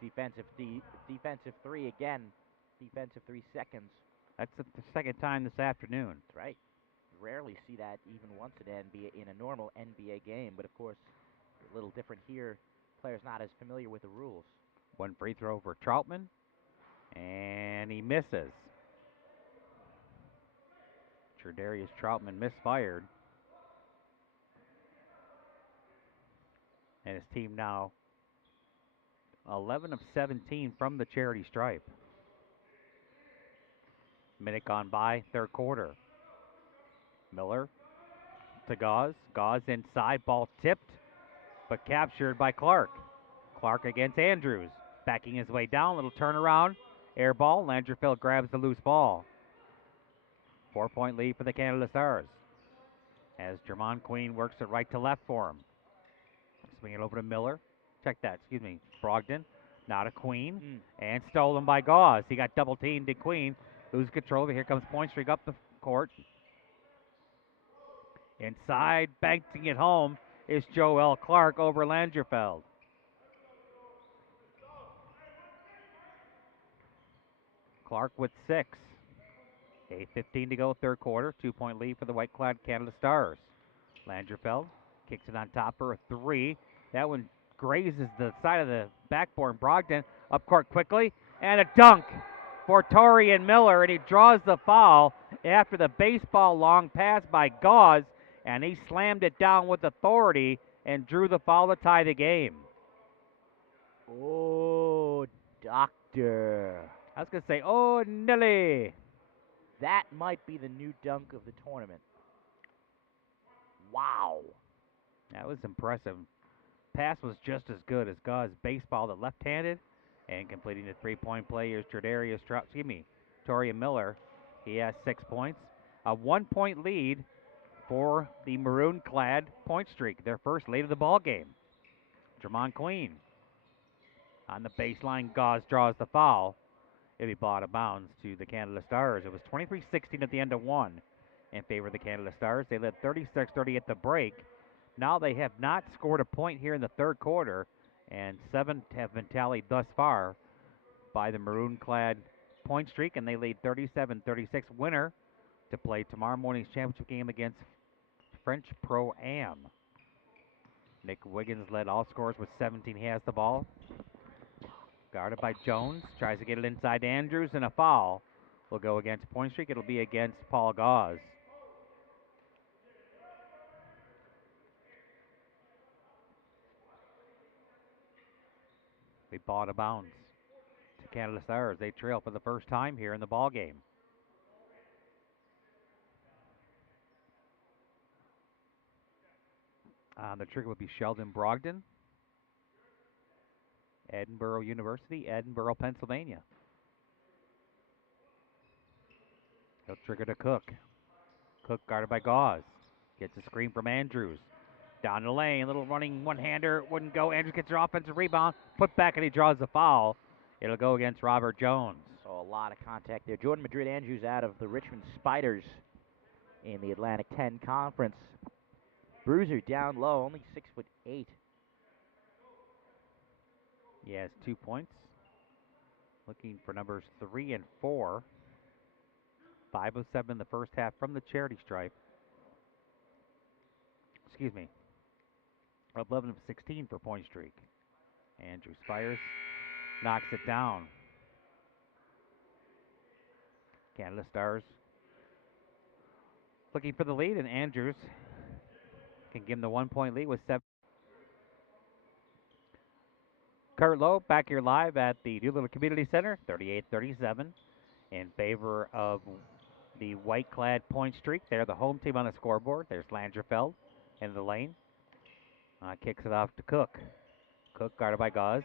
Defensive 3 again. Defensive 3 seconds. That's the second time this afternoon. That's right. You rarely see that even once in a normal NBA game, but of course, a little different here. Players not as familiar with the rules. One free throw for Troutman, and he misses. Jordarius Troutman misfired. And his team now 11 of 17 from the charity stripe. Minute gone by, third quarter. Miller to Gauze. Gauze inside, ball tipped, but captured by Clark. Clark against Andrews. Backing his way down, little turnaround. Air ball, Langerfeld grabs the loose ball. 4-point lead for the Canada Stars. as Jermon Queen works it right to left for him. Swing it over to Miller. Check that, excuse me. Brogdon, not a Queen, and stolen by Gauze. He got double teamed to Queen. Loses control. Here comes Point Streak up the court. Inside, banking it home is Joel Clark over Langerfeld. Clark with 6. 8:15 to go, third quarter. 2-point lead for the white-clad Canada Stars. Langerfeld kicks it on top for a 3. That one grazes the side of the backboard. Brogdon up court quickly, and a dunk for Torian Miller, and he draws the foul after the baseball long pass by Gauze, and he slammed it down with authority and drew the foul to tie the game. Oh, doctor. I was going to say, oh, Nelly. That might be the new dunk of the tournament. Wow. That was impressive. Pass was just as good as Gauze baseballed it left-handed, and completing the three-point play is Torian Miller. He has 6 points. A 1-point lead for the maroon-clad Point Streak, their first lead of the ball game. Jermon Queen on the baseline. Gauze draws the foul. It'll be ball out of bounds to the Canada Stars. It was 23-16 at the end of 1 in favor of the Canada Stars. They led 36-30 at the break. Now they have not scored a point here in the third quarter, and 7 have been tallied thus far by the maroon-clad Point Streak, and they lead 37-36. Winner to play tomorrow morning's championship game against French Pro-Am. Nick Wiggins led all scorers with 17. He has the ball. Guarded by Jones. Tries to get it inside Andrews, and a foul will go against Point Streak. It'll be against Paul Gauze. They ball out of bounds to Canada Stars. They trail for the first time here in the ball game. The trigger would be Sheldon Brogdon. Edinburgh University, Edinburgh, Pennsylvania. He'll trigger to Cook. Cook guarded by Gauze. Gets a screen from Andrews. Down the lane, little running one-hander, wouldn't go. Andrews gets an offensive rebound, put back, and he draws the foul. It'll go against Robert Jones. So a lot of contact there. Jordan Madrid Andrews out of the Richmond Spiders in the Atlantic 10 Conference. Bruiser down low, only 6'8". He has 2 points. Looking for numbers 3 and 4. 5 of 7 in the first half from the charity stripe. Excuse me. 11 of 16 for Point Streak. Andrew Spires knocks it down. Canada Stars looking for the lead, and Andrews can give him the 1-point lead with 7. Kurt Lowe back here live at the Doolittle Community Center, 38-37 in favor of the white-clad Point Streak. They're the home team on the scoreboard. There's Langerfeld in the lane. Kicks it off to Cook. Cook guarded by Gauze.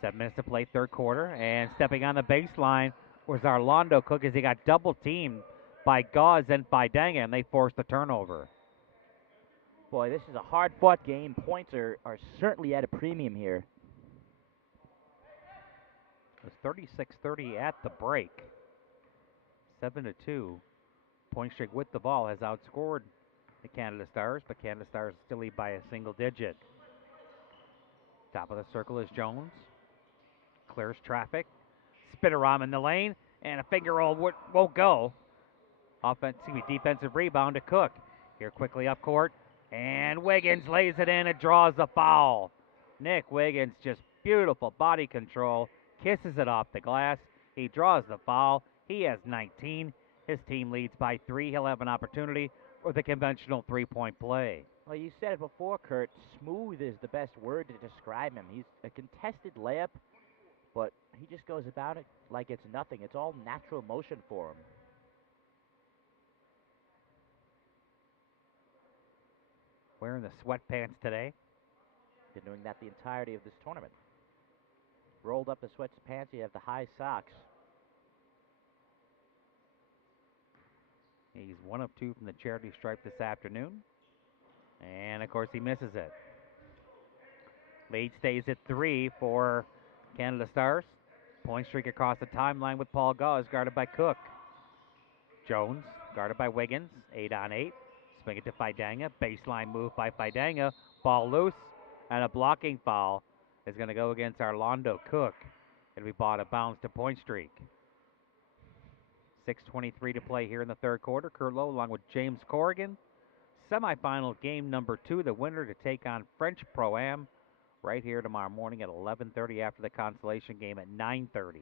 7 minutes to play, third quarter. And stepping on the baseline was Arlondo Cook as he got double-teamed by Gauze and Fidanga, and they forced the turnover. Boy, this is a hard-fought game. Points are certainly at a premium here. It was 36-30 at the break. 7-2. Point Streak with the ball has outscored the Canada Stars, but Canada Stars still lead by a single digit. Top of the circle is Jones. Clears traffic. Spiderama in the lane, and a finger roll won't go. Defensive rebound to Cook. Here quickly up court, and Wiggins lays it in and draws the foul. Nick Wiggins, just beautiful body control, kisses it off the glass. He draws the foul. He has 19. His team leads by 3. He'll have an opportunity for the conventional three-point play. Well, you said it before, Kurt. Smooth is the best word to describe him. He's a contested layup, but he just goes about it like it's nothing. It's all natural motion for him. Wearing the sweatpants today. Been doing that the entirety of this tournament. Rolled up the sweatpants, you have the high socks. He's 1 of 2 from the charity stripe this afternoon. And, of course, he misses it. Lead stays at 3 for Canada Stars. Point streak across the timeline with Paul Gauze, guarded by Cook. Jones, guarded by Wiggins, 8-on-8. Swing it to Fidanga. Baseline move by Fidanga. Ball loose, and a blocking foul is going to go against Arlondo Cook. It'll be bought a bounce to Point Streak. 6:23 to play here in the third quarter. Kurt Lowe along with James Corrigan. Semifinal game number 2, the winner to take on French Pro-Am right here tomorrow morning at 11:30 after the consolation game at 9:30.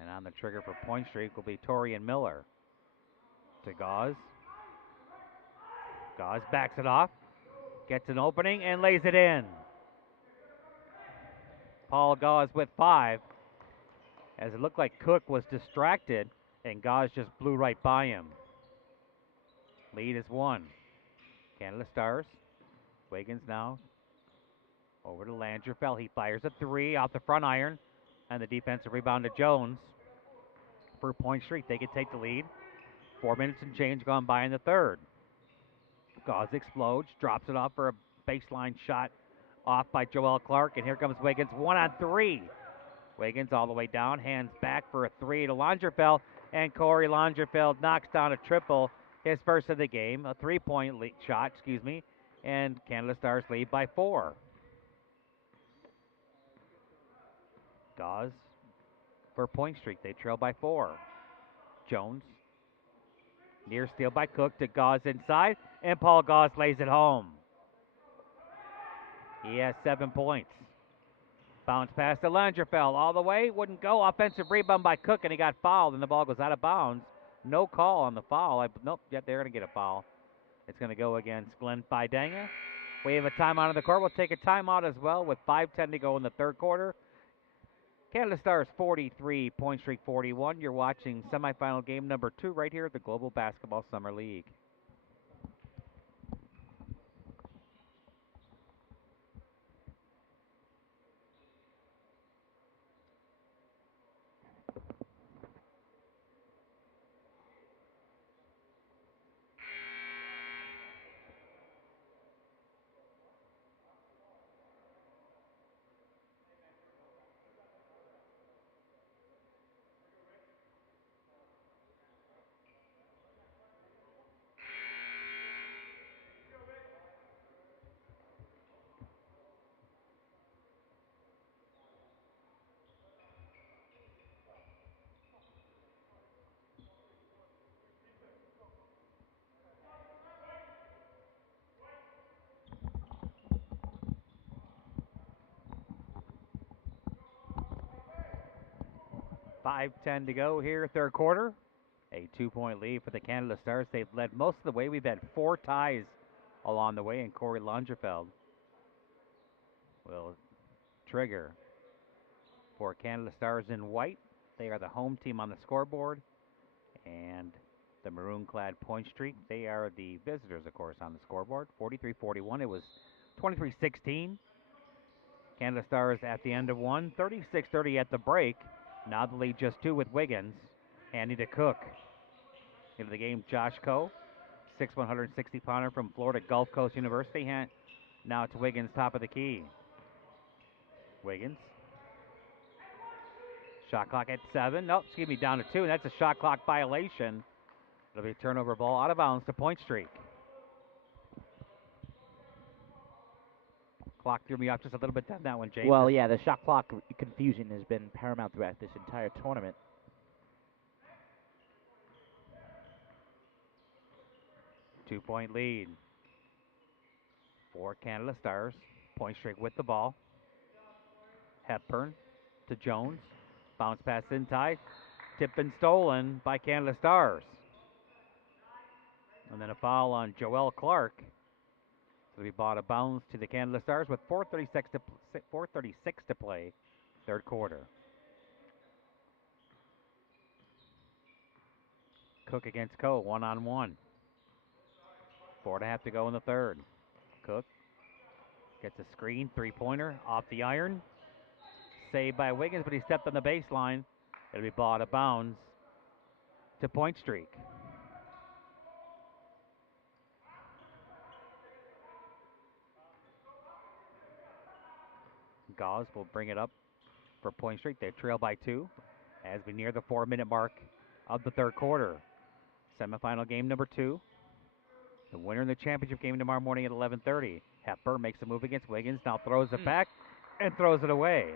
And on the trigger for Point Streak will be Torian Miller. To Gauze. Gauze backs it off. Gets an opening and lays it in. Paul Gauze with 5. As it looked like Cook was distracted and Gauze just blew right by him. Lead is 1. Canada Stars. Wiggins now over to Langerfeld. He fires a 3 off the front iron. And the defensive rebound to Jones. For Point Streak, they could take the lead. 4 minutes and change gone by in the third. Gauze explodes, drops it off for a baseline shot off by Joel Clark, and here comes Wiggins, 1-on-3. Wiggins all the way down, hands back for a 3 to Langerfeld, and Corey Langerfeld knocks down a triple, his first of the game, a 3-point shot, and Canada Stars lead by 4. Gauze for Point Streak, they trail by 4. Jones, near steal by Cook to Gauze inside, and Paul Gauze lays it home. He has 7 points. Bounce pass to Langerfeld all the way, wouldn't go. Offensive rebound by Cook, and he got fouled, and the ball goes out of bounds. No call on the foul. Nope, yet they're going to get a foul. It's going to go against Glenn Fidanga. We have a timeout on the court. We'll take a timeout as well with 5:10 to go in the third quarter. Canada Stars 43, Point Streak 41. You're watching semifinal game number 2 right here at the Global Basketball Summer League. .5:10 to go here, third quarter. A 2-point lead for the Canada Stars. They've led most of the way. We've had 4 ties along the way, and Corey Langerfeld will trigger for Canada Stars in white. They are the home team on the scoreboard. And the maroon-clad Point Streak, they are the visitors, of course, on the scoreboard. 43-41. It was 23-16. Canada Stars at the end of one. 36-30 at the break. Now the lead just 2 with Wiggins. Handing to Cook. Into the game, Josh Coe, 6'1", 160-pounder from Florida Gulf Coast University. Now it's Wiggins, top of the key. Wiggins. Shot clock at 7. No, down to 2. And that's a shot clock violation. It'll be a turnover ball out of bounds to Point Streak. Clock threw me off just a little bit on that one, James. Well, yeah, the shot clock confusion has been paramount throughout this entire tournament. Two-point lead for Canada Stars. Point Streak with the ball. Hepburn to Jones. Bounce pass inside. Tipped and stolen by Canada Stars. And then a foul on Joel Clark. So we bought a bounce to the Canada Stars with 4:36 to play, third quarter. Cook against Coe, 1-on-1. 4.5 to go in the third. Cook Gets a screen, three-pointer, off the iron. Saved by Wiggins, but he stepped on the baseline. It'll be ball out of bounds to Point Streak. Gauze will bring it up for Point Streak. They trail by 2 as we near the 4-minute mark of the third quarter. Semifinal game number 2. The winner in the championship game tomorrow morning at 11:30. Hepburn makes a move against Wiggins, now throws it back and throws it away.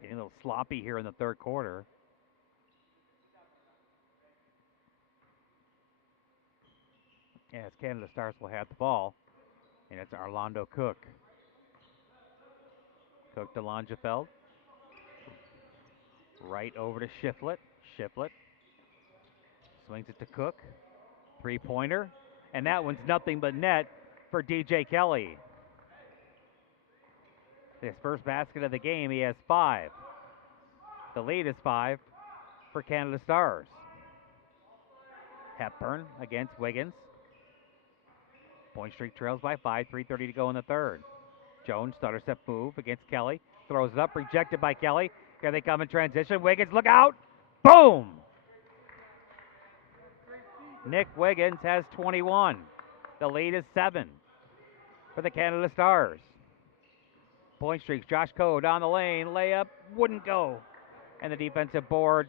Getting a little sloppy here in the third quarter. As Canada Stars will have the ball, and it's Orlando Cook. Cook to Langefeld. Right over to Shiflett. Shiflett swings it to Cook. Three-pointer. And that one's nothing but net for DJ Kelly. His first basket of the game, he has 5. The lead is 5 for Canada Stars. Hepburn against Wiggins. Point Streak trails by 5, 3:30 to go in the third. Jones, stutter step move against Kelly. Throws it up, rejected by Kelly. Here they come in transition. Wiggins, look out! Boom! Nick Wiggins has 21. The lead is 7 for the Canada Stars. Point Streaks, Josh Coe down the lane. Layup wouldn't go. And the defensive board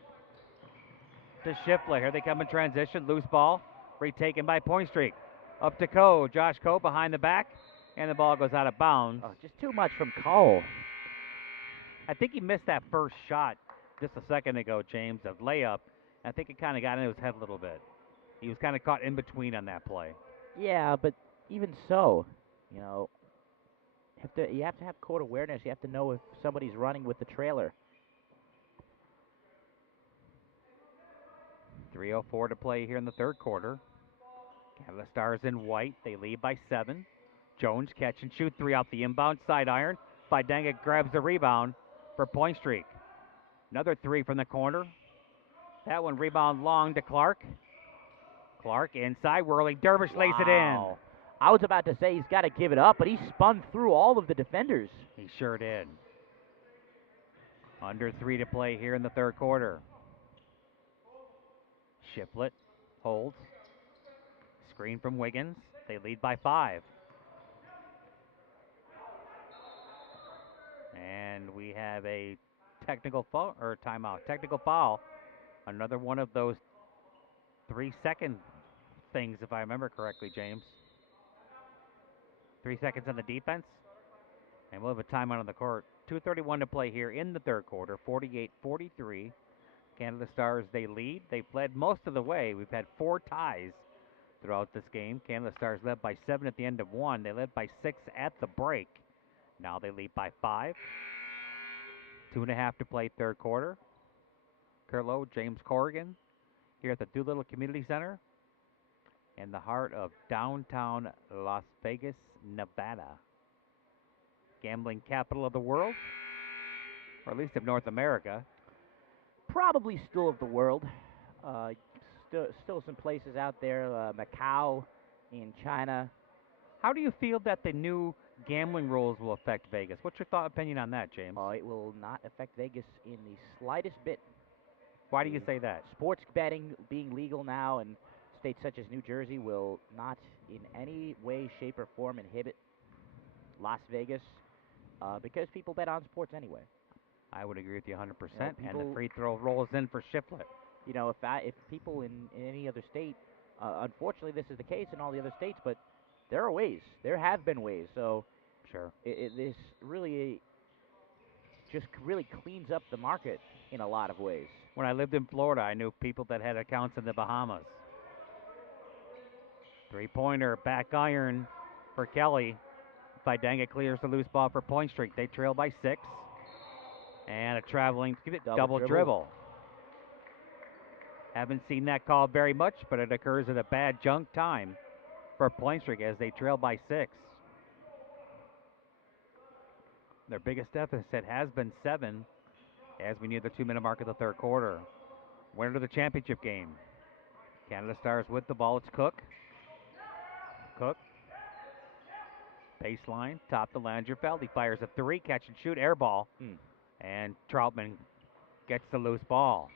to Shiflett. Here they come in transition. Loose ball. Retaken by Point Streak. Up to Coe. Josh Coe behind the back. And the ball goes out of bounds. Oh, just too much from Cole. I think he missed that first shot just a second ago, James, of layup. I think it kind of got into his head a little bit. He was kind of caught in between on that play. Yeah, but even so, you know, you have to have court awareness. You have to know if somebody's running with the trailer. 3:04 to play here in the third quarter. Canada Stars in white. They lead by 7. Jones catch and shoot 3 off the inbound side iron. Fidanga grabs the rebound for Point Streak. Another 3 from the corner. That one rebound long to Clark. Clark inside, whirling. Dervish lays it in. I was about to say he's got to give it up, but he spun through all of the defenders. He sure did. Under 3 to play here in the third quarter. Shiflett holds. Screen from Wiggins. They lead by 5. And we have a technical foul or timeout. Technical foul. Another one of those 3-second things, if I remember correctly, James. 3 seconds on the defense. And we'll have a timeout on the court. 2:31 to play here in the third quarter. 48-43. Canada Stars, they lead. They've led most of the way. We've had 4 ties throughout this game. Canada Stars led by 7 at the end of 1. They led by 6 at the break. Now they lead by 5. 2.5 to play third quarter. Curlow, James Corrigan here at the Doolittle Community Center in the heart of downtown Las Vegas, Nevada. Gambling capital of the world, or at least of North America. Probably still of the world. Still some places out there, Macau, in China. How do you feel that the new gambling rules will affect Vegas? What's your opinion on that, James? It will not affect Vegas in the slightest bit. Why do you say that? Sports betting being legal now in states such as New Jersey will not in any way, shape, or form inhibit Las Vegas because people bet on sports anyway. I would agree with you 100%. You know, And the free throw rolls in for Shiflett. You know, if people in any other state, unfortunately this is the case in all the other states, but there are ways. There have been ways. So Sure. This really just really cleans up the market in a lot of ways. When I lived in Florida, I knew people that had accounts in the Bahamas. Three-pointer, back iron for Kelly. Fidanga clears the loose ball for Point Streak. They trail by 6. And a traveling double dribble. Haven't seen that called very much, but it occurs at a bad junk time for Point Streak as they trail by 6. Their biggest deficit has been 7 as we near the 2-minute mark of the third quarter. Winner of the championship game. Canada Stars with the ball. It's Cook. Cook. Baseline, top to Langerfeld. He fires a three, catch and shoot, air ball. And Troutman gets the loose ball.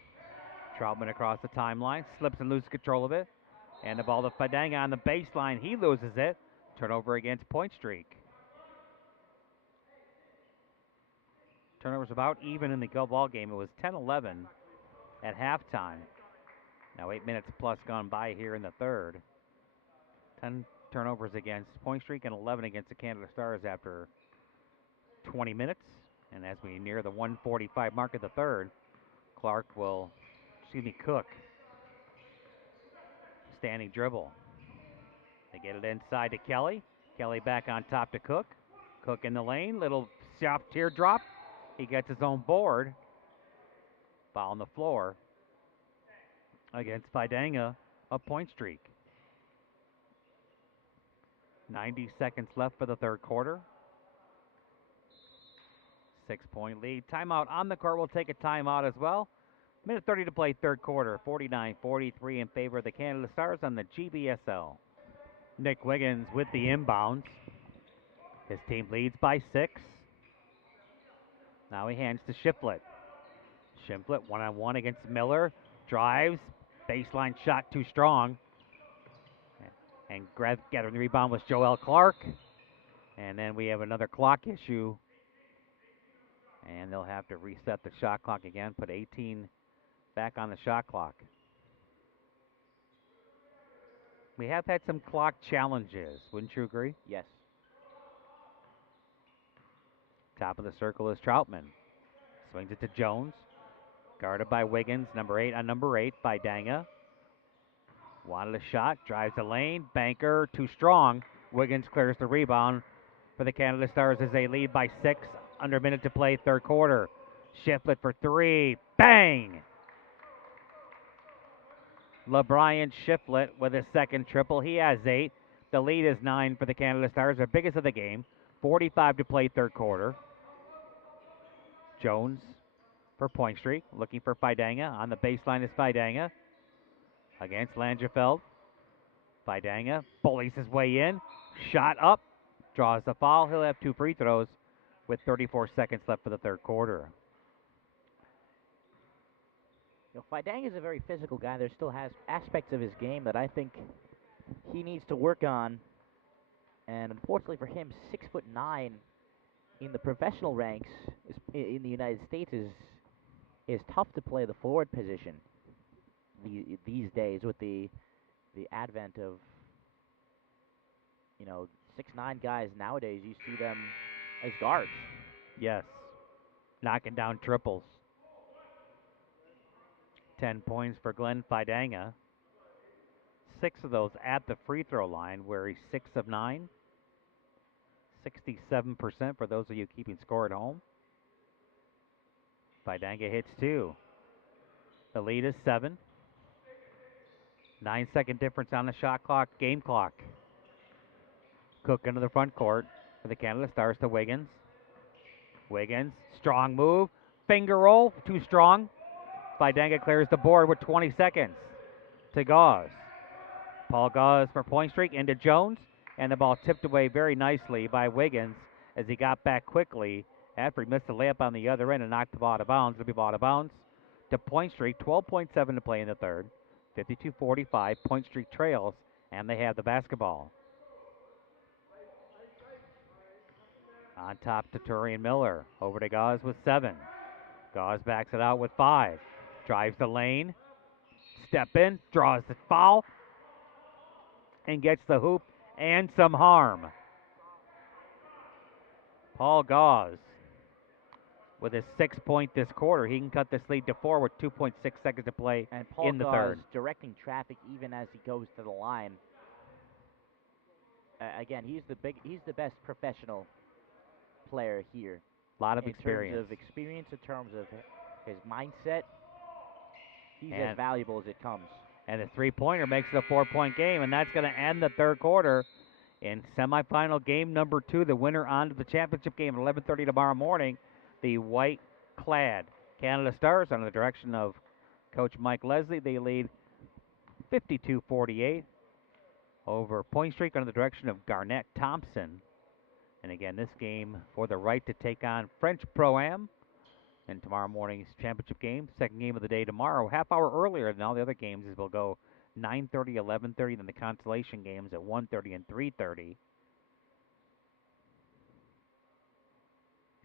Troutman across the timeline, slips and loses control of it. And the ball to Fidanga on the baseline. He loses it. Turnover against Point Streak. Turnovers about even in the ball game. It was 10-11 at halftime. Now 8 minutes plus gone by here in the third. 10 turnovers against Point Streak and 11 against the Canada Stars after 20 minutes. And as we near the 1:45 mark of the third, Cook. Standing dribble. They get it inside to Kelly. Kelly back on top to Cook. Cook in the lane. Little soft teardrop. He gets his own board. Foul on the floor against Fidanga of Point Streak. 90 seconds left for the third quarter. 6-point lead. Timeout on the court. We'll take a timeout as well. Minute 30 to play, third quarter. 49-43 in favor of the Canada Stars on the GBSL. Nick Wiggins with the inbounds. His team leads by 6. Now he hands to Shiflett. Shiflett one-on-one against Miller. Drives. Baseline shot too strong. And gathering the rebound was Joel Clark. And then we have another clock issue. And they'll have to reset the shot clock again. Put 18 back on the shot clock. We have had some clock challenges. Wouldn't you agree? Yes. Top of the circle is Troutman. Swings it to Jones. Guarded by Wiggins. Number 8 on number 8 by Danga. Wanted a shot. Drives the lane. Banker too strong. Wiggins clears the rebound for the Canada Stars as they lead by 6. Under a minute to play, third quarter. Shiflett for 3. Bang! LeBrian Shiflett with his second triple. He has 8. The lead is 9 for the Canada Stars, their biggest of the game. 45 to play, third quarter. Jones for Point Streak, looking for Fidanga. On the baseline is Fidanga against Langerfeld. Fidanga bullies his way in. Shot up. Draws the foul. He'll have 2 free throws with 34 seconds left for the third quarter. Fidanga is a very physical guy. There still has aspects of his game that I think he needs to work on. And unfortunately for him, 6'9" in the professional ranks in the United States is tough to play the forward position these days with the advent of 6'9" guys nowadays. You see them as guards. Yes, knocking down triples. 10 points for Glenn Fidanga. 6 of those at the free throw line, where he's 6 of 9. 67% for those of you keeping score at home. Fidanga hits 2. The lead is 7. 9-second difference on the shot clock, game clock. Cook into the front court for the Canada Stars to Wiggins. Wiggins, strong move. Finger roll, too strong. Fidanga clears the board with 20 seconds to Gauze. Paul Gauze for Point Streak into Jones, and the ball tipped away very nicely by Wiggins as he got back quickly after he missed the layup on the other end and knocked the ball out of bounds. It'll be ball out of bounds to Point Streak. 12.7 to play in the third. 52-45. Point Streak trails, and they have the basketball. On top to Turian Miller. Over to Gauze with 7. Gauze backs it out with 5. Drives the lane. Step in. Draws the foul. And gets the hoop and some harm. Paul Gauze with his 6th point this quarter. He can cut this lead to 4 with 2.6 seconds to play and Paul in the Gauze third. Directing traffic even as he goes to the line. Again, he's the best professional player here. A lot of experience. In terms of experience, in terms of his mindset, he's as valuable as it comes. And the three-pointer makes it a 4-point game, and that's going to end the third quarter in semifinal game number 2. The winner on to the championship game at 11:30 tomorrow morning. The white-clad Canada Stars under the direction of Coach Mike Leslie. They lead 52-48 over Point Streak under the direction of Garnett Thompson. And again, this game for the right to take on French Pro-Am in tomorrow morning's championship game. Second game of the day tomorrow, half hour earlier than all the other games, as we'll go 9:30, 11:30, then the consolation games at 1:30 and 3:30.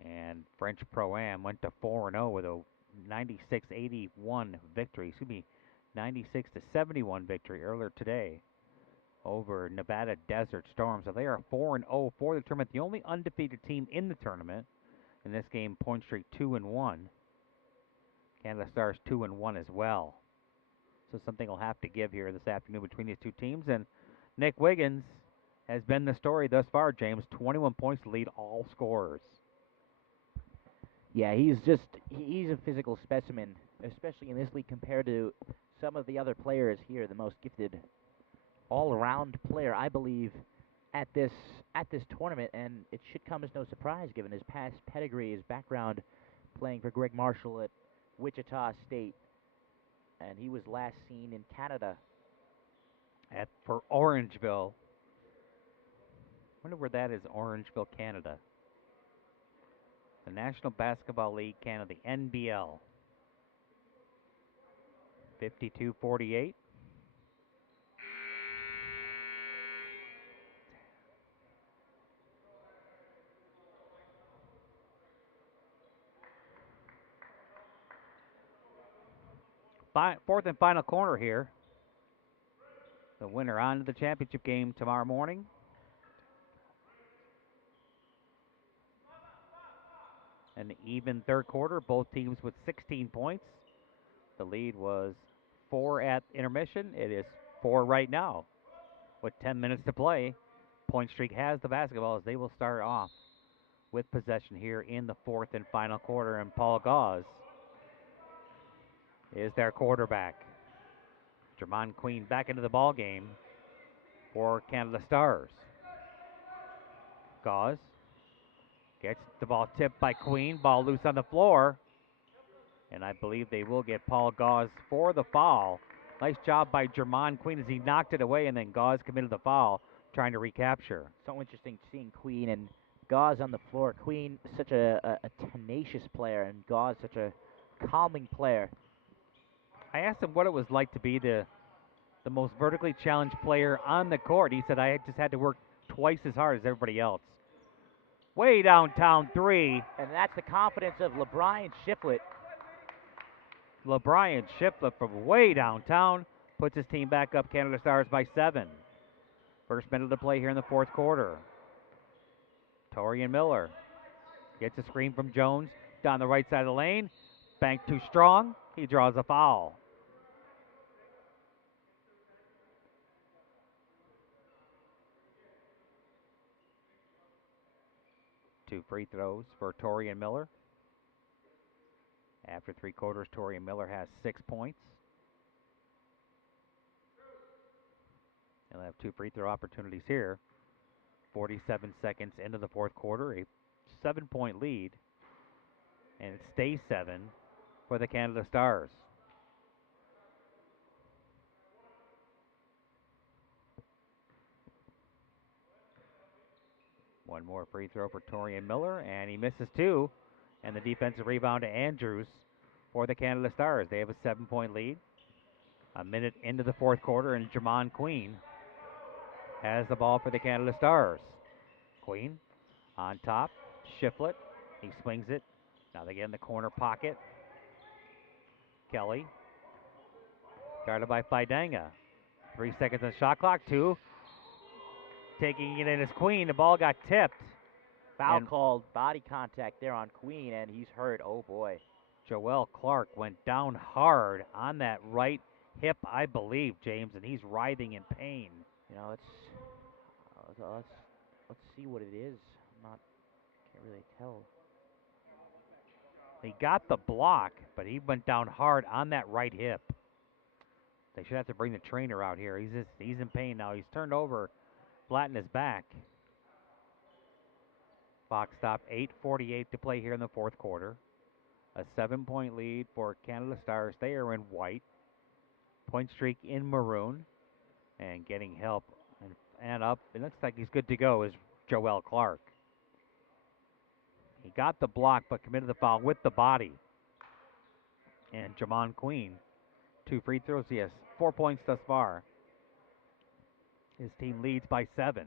And French Pro-Am went to 4-0 with a 96-81 victory. Excuse me, 96-71 victory earlier today over Nevada Desert Storm. So they are 4-0 for the tournament. The only undefeated team in the tournament. In this game, Point Streak 2-1. Canada Stars 2-1 as well. So something will have to give here this afternoon between these two teams. And Nick Wiggins has been the story thus far, James. 21 points to lead all scorers. Yeah, he's a physical specimen, especially in this league compared to some of the other players here. The most gifted all-around player, I believe, at this tournament, and it should come as no surprise given his past pedigree, his background playing for Greg Marshall at Wichita State, and he was last seen in Canada For Orangeville. Wonder where that is, Orangeville, Canada. The National Basketball League Canada, the NBL. 52-48. Fourth and final corner here. The winner on to the championship game tomorrow morning. An even third quarter, both teams with 16 points. The lead was 4 at intermission. It is 4 right now. With 10 minutes to play, Point Streak has the basketball as they will start off with possession here in the fourth and final quarter. And Paul Gauze is their quarterback. Jermon Queen back into the ball game for Canada Stars. Gauze gets the ball tipped by Queen. Ball loose on the floor. And I believe they will get Paul Gauze for the foul. Nice job by Jermon Queen as he knocked it away, and then Gauze committed the foul, trying to recapture. So interesting seeing Queen and Gauze on the floor. Queen, such a tenacious player, and Gauze, such a calming player. I asked him what it was like to be the most vertically challenged player on the court. He said, I just had to work twice as hard as everybody else. Way downtown three. And that's the confidence of LeBrian Shiflett. LeBrian Shiflett from way downtown puts his team back up, Canada Stars by 7. First minute of play here in the fourth quarter. Torian Miller gets a screen from Jones down the right side of the lane. Bank too strong. He draws a foul. Two free throws for Torian Miller. After 3 quarters, Torian Miller has 6 points. He'll have 2 free throw opportunities here. 47 seconds into the fourth quarter, a 7-point lead. And it stays 7 for the Canada Stars. One more free throw for Torian Miller, and he misses 2. And the defensive rebound to Andrews for the Canada Stars. They have a 7-point lead. A minute into the fourth quarter, and Jermon Queen has the ball for the Canada Stars. Queen on top. Shiflett. He swings it. Now they get in the corner pocket. Kelly. Guarded by Fidanga. 3 seconds on shot clock. 2. Taking it in as Queen. The ball got tipped. Foul called, body contact there on Queen, and he's hurt. Oh, boy. Joel Clark went down hard on that right hip, I believe, James, and he's writhing in pain. You know, let's see what it is. Can't really tell. He got the block, but he went down hard on that right hip. They should have to bring the trainer out here. He's in pain now. He's turned over, flat in his back. Clock stop, 8:48 to play here in the fourth quarter. A 7-point lead for Canada Stars. They are in white. Point Streak in maroon and getting help and up. It looks like he's good to go is Joel Clark. He got the block but committed the foul with the body. And Jamon Queen, 2 free throws. He has 4 points thus far. His team leads by 7.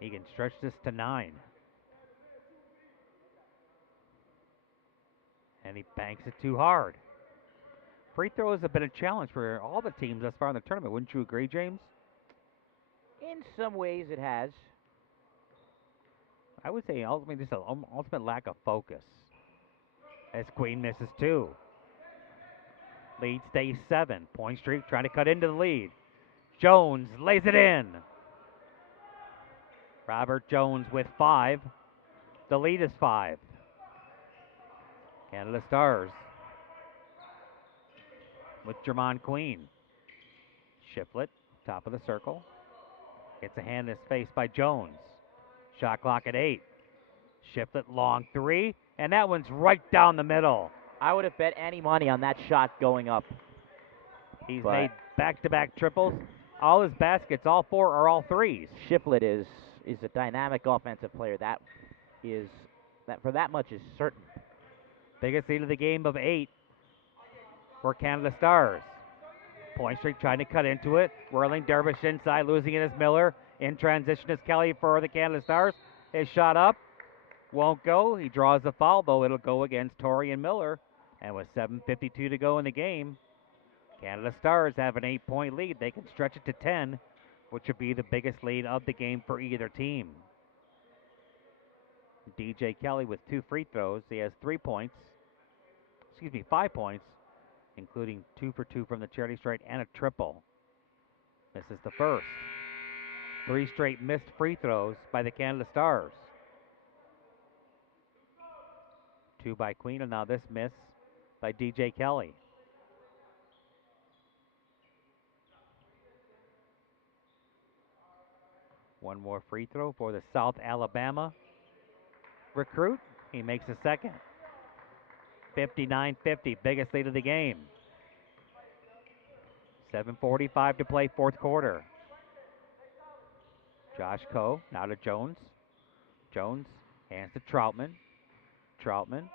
He can stretch this to 9. And he banks it too hard. Free throws have been a challenge for all the teams thus far in the tournament. Wouldn't you agree, James? In some ways, it has. I would say ultimately just an ultimate lack of focus. As Queen misses 2. Lead stays 7. Point Streak trying to cut into the lead. Jones lays it in. Robert Jones with 5. The lead is 5. Canada Stars with Jamon Queen. Shiflett, top of the circle. Gets a hand in his face by Jones. Shot clock at 8. Shiflett, long 3, and that one's right down the middle. I would have bet any money on that shot going up. He's made back-to-back triples. All his baskets, all 4 are all 3s. Shiflett is a dynamic offensive player. That for that much is certain. Biggest lead of the game of 8 for Canada Stars. Point Streak trying to cut into it. Whirling Dervish inside, losing it is Miller. In transition is Kelly for the Canada Stars. His shot up. Won't go. He draws the foul, though. It'll go against Torian Miller. And with 7:52 to go in the game, Canada Stars have an 8-point lead. They can stretch it to 10, which would be the biggest lead of the game for either team. DJ Kelly with 2 free throws. He has 5 points, including 2 for 2 from the charity stripe and a triple. This is the first. 3 straight missed free throws by the Canada Stars. 2 by Queen, and now this miss by DJ Kelly. One more free throw for the South Alabama recruit. He makes a second. 59-50, biggest lead of the game. 7:45 to play, fourth quarter. Josh Coe, now to Jones. Jones hands to Troutman. Troutman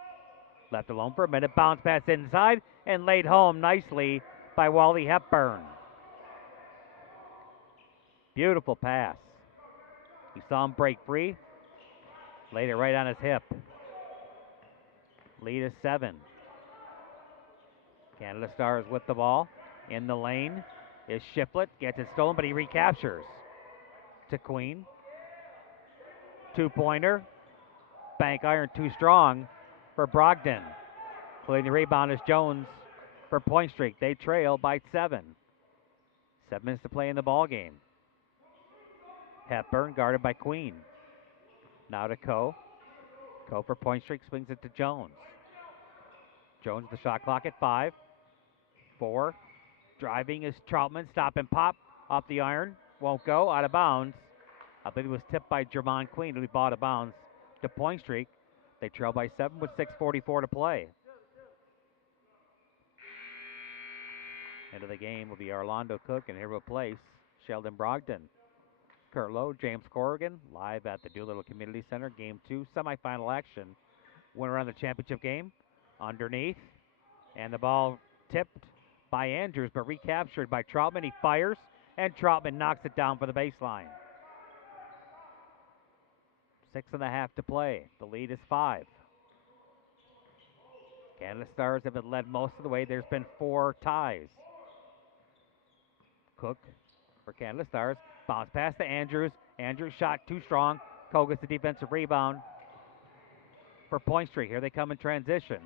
left alone for a minute, bounce pass inside, and laid home nicely by Wally Hepburn. Beautiful pass. He saw him break free, laid it right on his hip. Lead is 7. Canada Stars with the ball. In the lane is Shiflett. Gets it stolen, but he recaptures. To Queen. 2-pointer. Bank iron too strong for Brogdon. Including the rebound is Jones for Point Streak. They trail by 7. 7 minutes to play in the ball game. Hepburn guarded by Queen. Now to Coe. Coe for Point Streak swings it to Jones. Jones the shot clock at 5. 4. Driving is Troutman. Stop and pop off the iron. Won't go. Out of bounds. I believe it was tipped by Jamon Queen. Who bought out of bounds to Point Streak. They trail by 7 with 6:44 to play. End of the game will be Orlando Cook, and here will replace Sheldon Brogdon. Kurt Lowe, James Corrigan, live at the Doolittle Community Center. Game 2, semifinal action. Winner on the championship game. Underneath. And the ball tipped by Andrews, but recaptured by Troutman. He fires, and Troutman knocks it down for the baseline. 6.5 to play. The lead is 5. Canada Stars have been led most of the way. There's been 4 ties. Cook for Canada Stars. Bounce pass to Andrews. Andrews shot too strong. Coe gets the defensive rebound for Point Streak. Here they come in transition.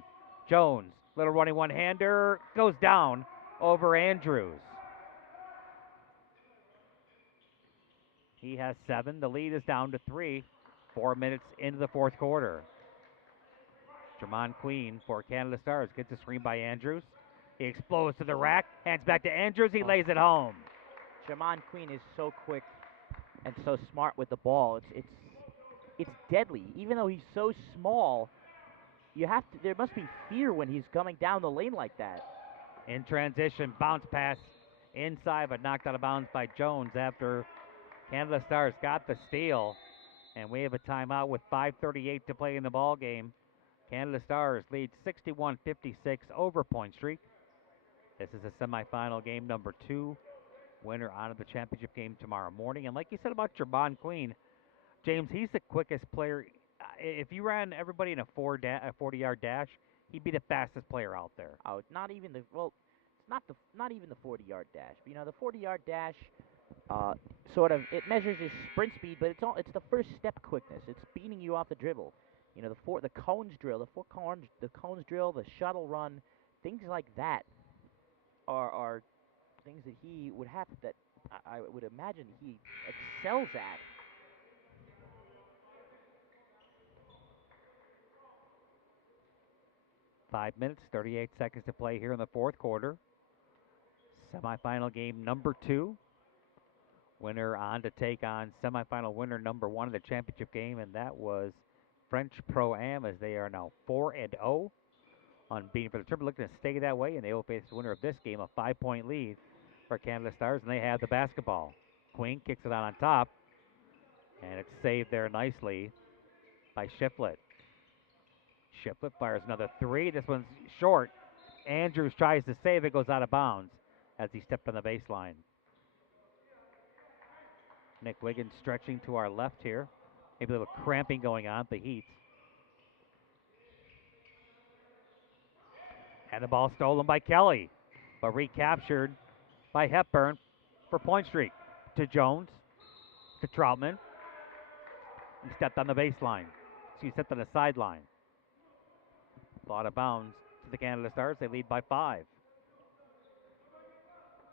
Jones, little running one-hander, goes down over Andrews. He has 7. The lead is down to 3. 4 minutes into the fourth quarter. Jamon Queen for Canada Stars gets a screen by Andrews. He explodes to the rack, hands back to Andrews. He lays it home. Jamon Queen is so quick and so smart with the ball. It's deadly. Even though he's so small, you have to. There must be fear when he's coming down the lane like that. In transition, bounce pass inside, but knocked out of bounds by Jones after Canada Stars got the steal. And we have a timeout with 5:38 to play in the ball game. Canada Stars lead 61-56 over Point Streak. This is a semifinal game number 2. Winner on to the championship game tomorrow morning. And like you said about Jermon Queen, James, he's the quickest player. If you ran everybody in a 40-yard dash, he'd be the fastest player out there. Oh, not even the it's not even the 40-yard dash. You know, the 40-yard dash, sort of it measures his sprint speed, but it's the first step quickness. It's beating you off the dribble. You know, the cones drill, the cones drill, the shuttle run, things like that are things that he would have that I would imagine he excels at. Five minutes, 38 seconds to play here in the fourth quarter. Semifinal game number 2. Winner on to take on semifinal winner number 1 of the championship game, and that was French Pro-Am, as they are now 4-0, unbeaten for the tournament, looking to stay that way, and they will face the winner of this game, a 5-point lead for Canada Stars, and they have the basketball. Queen kicks it out on top, and it's saved there nicely by Shiflett. Shiflett fires another 3. This one's short. Andrews tries to save it, goes out of bounds as he stepped on the baseline. Nick Wiggins stretching to our left here. Maybe a little cramping going on at the Heat. And the ball stolen by Kelly, but recaptured by Hepburn for Point Streak. To Jones, to Troutman. He stepped on the baseline. He stepped on the sideline. Ball out of bounds to the Canada Stars. They lead by 5.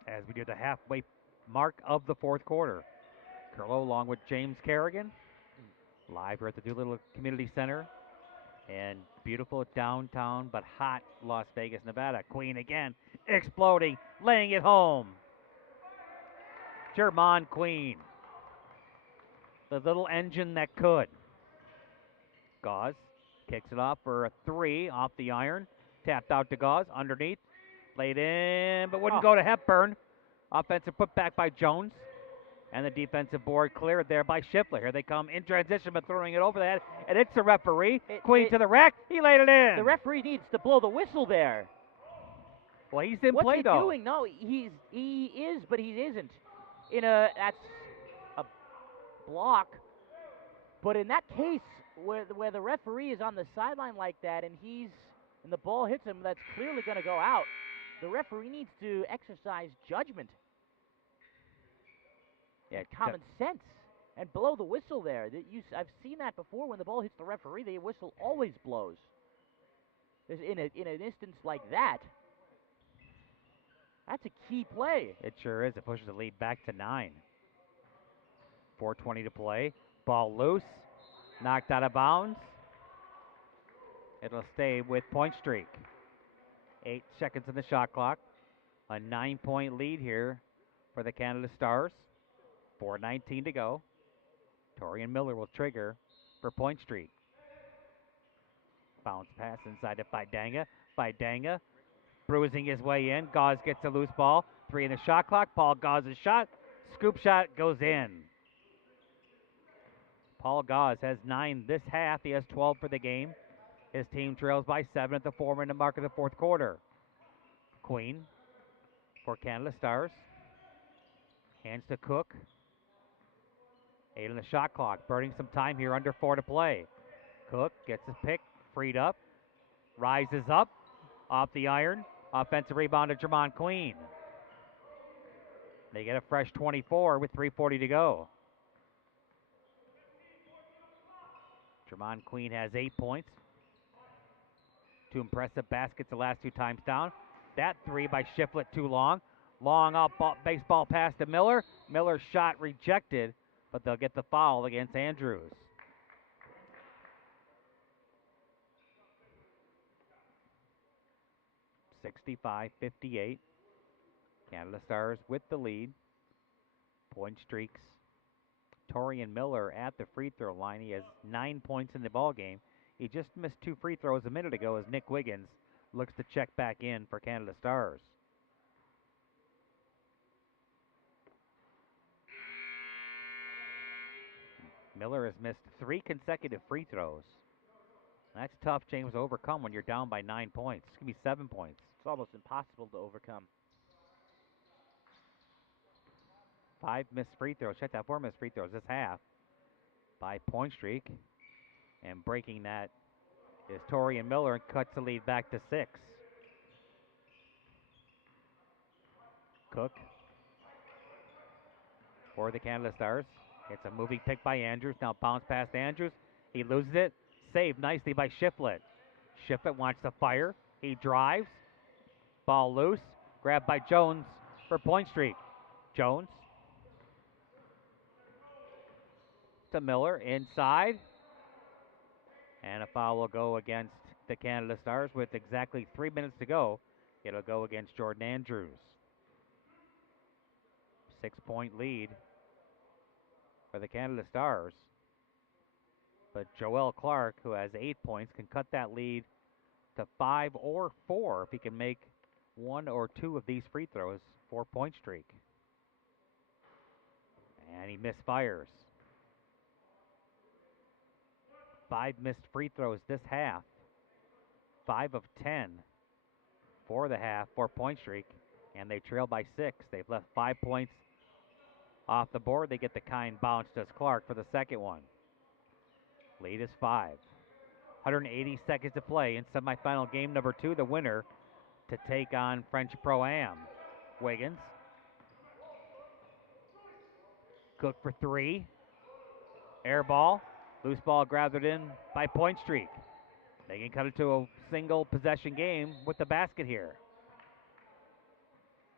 As we do the halfway mark of the fourth quarter. Curlow along with James Kerrigan. Live here at the Doolittle Community Center. And beautiful downtown but hot Las Vegas, Nevada. Queen again, exploding, laying it home. Jermon Queen. The little engine that could. Gauze kicks it off for a 3 off the iron. Tapped out to Gauze, underneath. Laid in, but wouldn't go to Hepburn. Offensive putback by Jones. And the defensive board cleared there by Shiflett. Here they come in transition, but throwing it over the head. And it's the referee. Queen to the rack. He laid it in. The referee needs to blow the whistle there. Well, he's in What's play, he though. doing? No, he is, but he isn't. That's a block. But in that case, where the referee is on the sideline like that, and the ball hits him, that's clearly going to go out. The referee needs to exercise judgment. Yeah, common sense, and blow the whistle there. I've seen that before. When the ball hits the referee, the whistle always blows. In an instance like that, that's a key play. It sure is. It pushes the lead back to 9. 4:20 to play. Ball loose. Knocked out of bounds. It'll stay with Point Streak. 8 seconds in the shot clock. A 9-point lead here for the Canada Stars. 4:19 to go. Torian Miller will trigger for Point Streak. Bounce pass inside to Fidanga. Fidanga bruising his way in. Gauze gets a loose ball. 3 in the shot clock. Paul Gauze's shot. Scoop shot goes in. Paul Gauze has 9 this half. He has 12 for the game. His team trails by 7 at the 4-minute mark of the fourth quarter. Queen for Canada Stars. Hands to Cook. 8 on the shot clock. Burning some time here, under 4 to play. Cook gets his pick, freed up. Rises up. Off the iron. Offensive rebound to Jermon Queen. They get a fresh 24 with 3:40 to go. Jermon Queen has 8 points. 2 impressive baskets the last 2 times down. That 3 by Shiflett too long. Long off baseball pass to Miller. Miller's shot rejected, but they'll get the foul against Andrews. (65-58). Canada Stars with the lead. Point Streaks. Torian Miller at the free throw line. He has 9 points in the ball game. He just missed 2 free throws a minute ago as Nick Wiggins looks to check back in for Canada Stars. Miller has missed 3 consecutive free throws. That's tough, James, to overcome when you're down by 9 points. It's going to be 7 points. It's almost impossible to overcome. 5 missed free throws. Check that, 4 missed free throws this half by point streak. And breaking that is Torian Miller and cuts the lead back to 6. Cook for the Canada Stars. It's a moving pick by Andrews. Now bounce past Andrews. He loses it. Saved nicely by Shiflett. Shiflett wants to fire. He drives. Ball loose. Grabbed by Jones for point streak. Jones to Miller inside. And a foul will go against the Canada Stars with exactly 3 minutes to go. It'll go against Jordan Andrews. 6-point lead for the Canada Stars. But Joel Clark, who has 8 points, can cut that lead to 5 or 4 if he can make 1 or 2 of these free throws. 4-point streak. And he misfires. 5 missed free throws this half. 5 of 10 for the half, 4-point streak. And they trail by 6. They've left 5 points off the board. They get the kind bounce, does Clark, for the second one. Lead is 5. 180 seconds to play in semifinal game number 2. The winner to take on French Pro-Am. Wiggins. Cook for 3. Air ball. Loose ball grabbed it in by point streak. They can cut it to a single possession game with the basket here.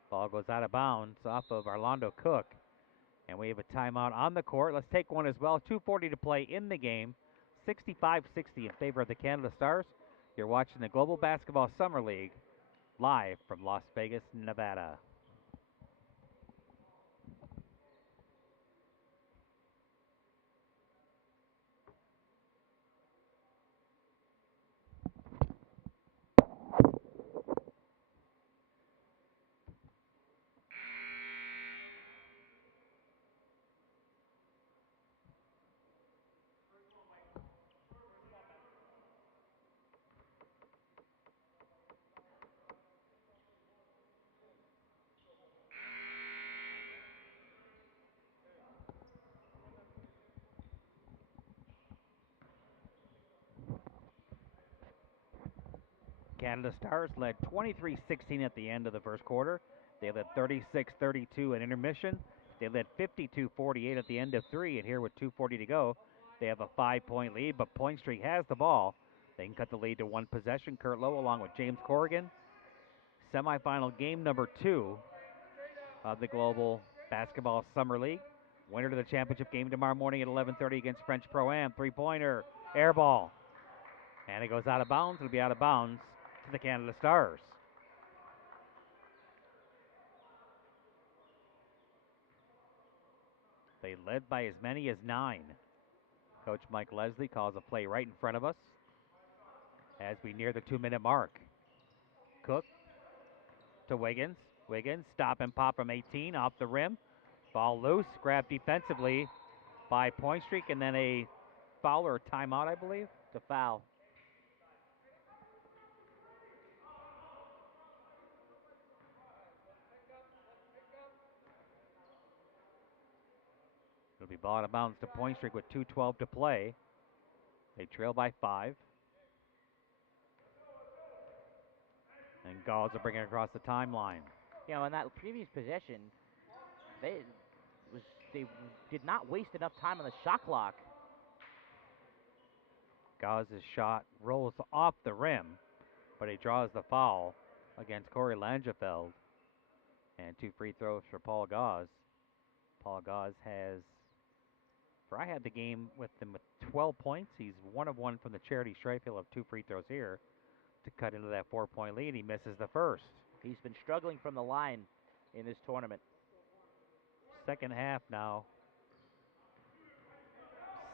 Ball goes out of bounds off of Orlando Cook. And we have a timeout on the court. Let's take one as well. 2:40 to play in the game. 65-60 in favor of the Canada Stars. You're watching the Global Basketball Summer League live from Las Vegas, Nevada. Canada Stars led 23-16 at the end of the first quarter. They led 36-32 at intermission. They led 52-48 at the end of 3, and here with 2:40 to go, they have a 5-point lead, but Point Street has the ball. They can cut the lead to 1 possession. Kurt Lowe along with James Corrigan. Semifinal game number 2 of the Global Basketball Summer League. Winner to the championship game tomorrow morning at 11:30 against French Pro-Am. 3-pointer, air ball. And it goes out of bounds. It'll be out of bounds to the Canada Stars. They led by as many as 9. Coach Mike Leslie calls a play right in front of us as we near the 2-minute mark. Cook to Wiggins. Wiggins, stop and pop from 18, off the rim. Ball loose, grabbed defensively by Point Streak, and then a foul or a timeout, I believe. It's a foul. It'll be ball out of bounds to Point Streak with 2:12 to play. They trail by 5. And Gauls will bring it across the timeline. You know, in that previous possession, they did not waste enough time on the shot clock. Gauls' shot rolls off the rim, but he draws the foul against Corey Langefeld. And 2 free throws for Paul Gauze. Paul Gauze has, I had the game with him with 12 points. He's 1 of 1 from the charity stripe. He'll have 2 free throws here to cut into that 4-point lead. He misses the first. He's been struggling from the line in this tournament. Second half now.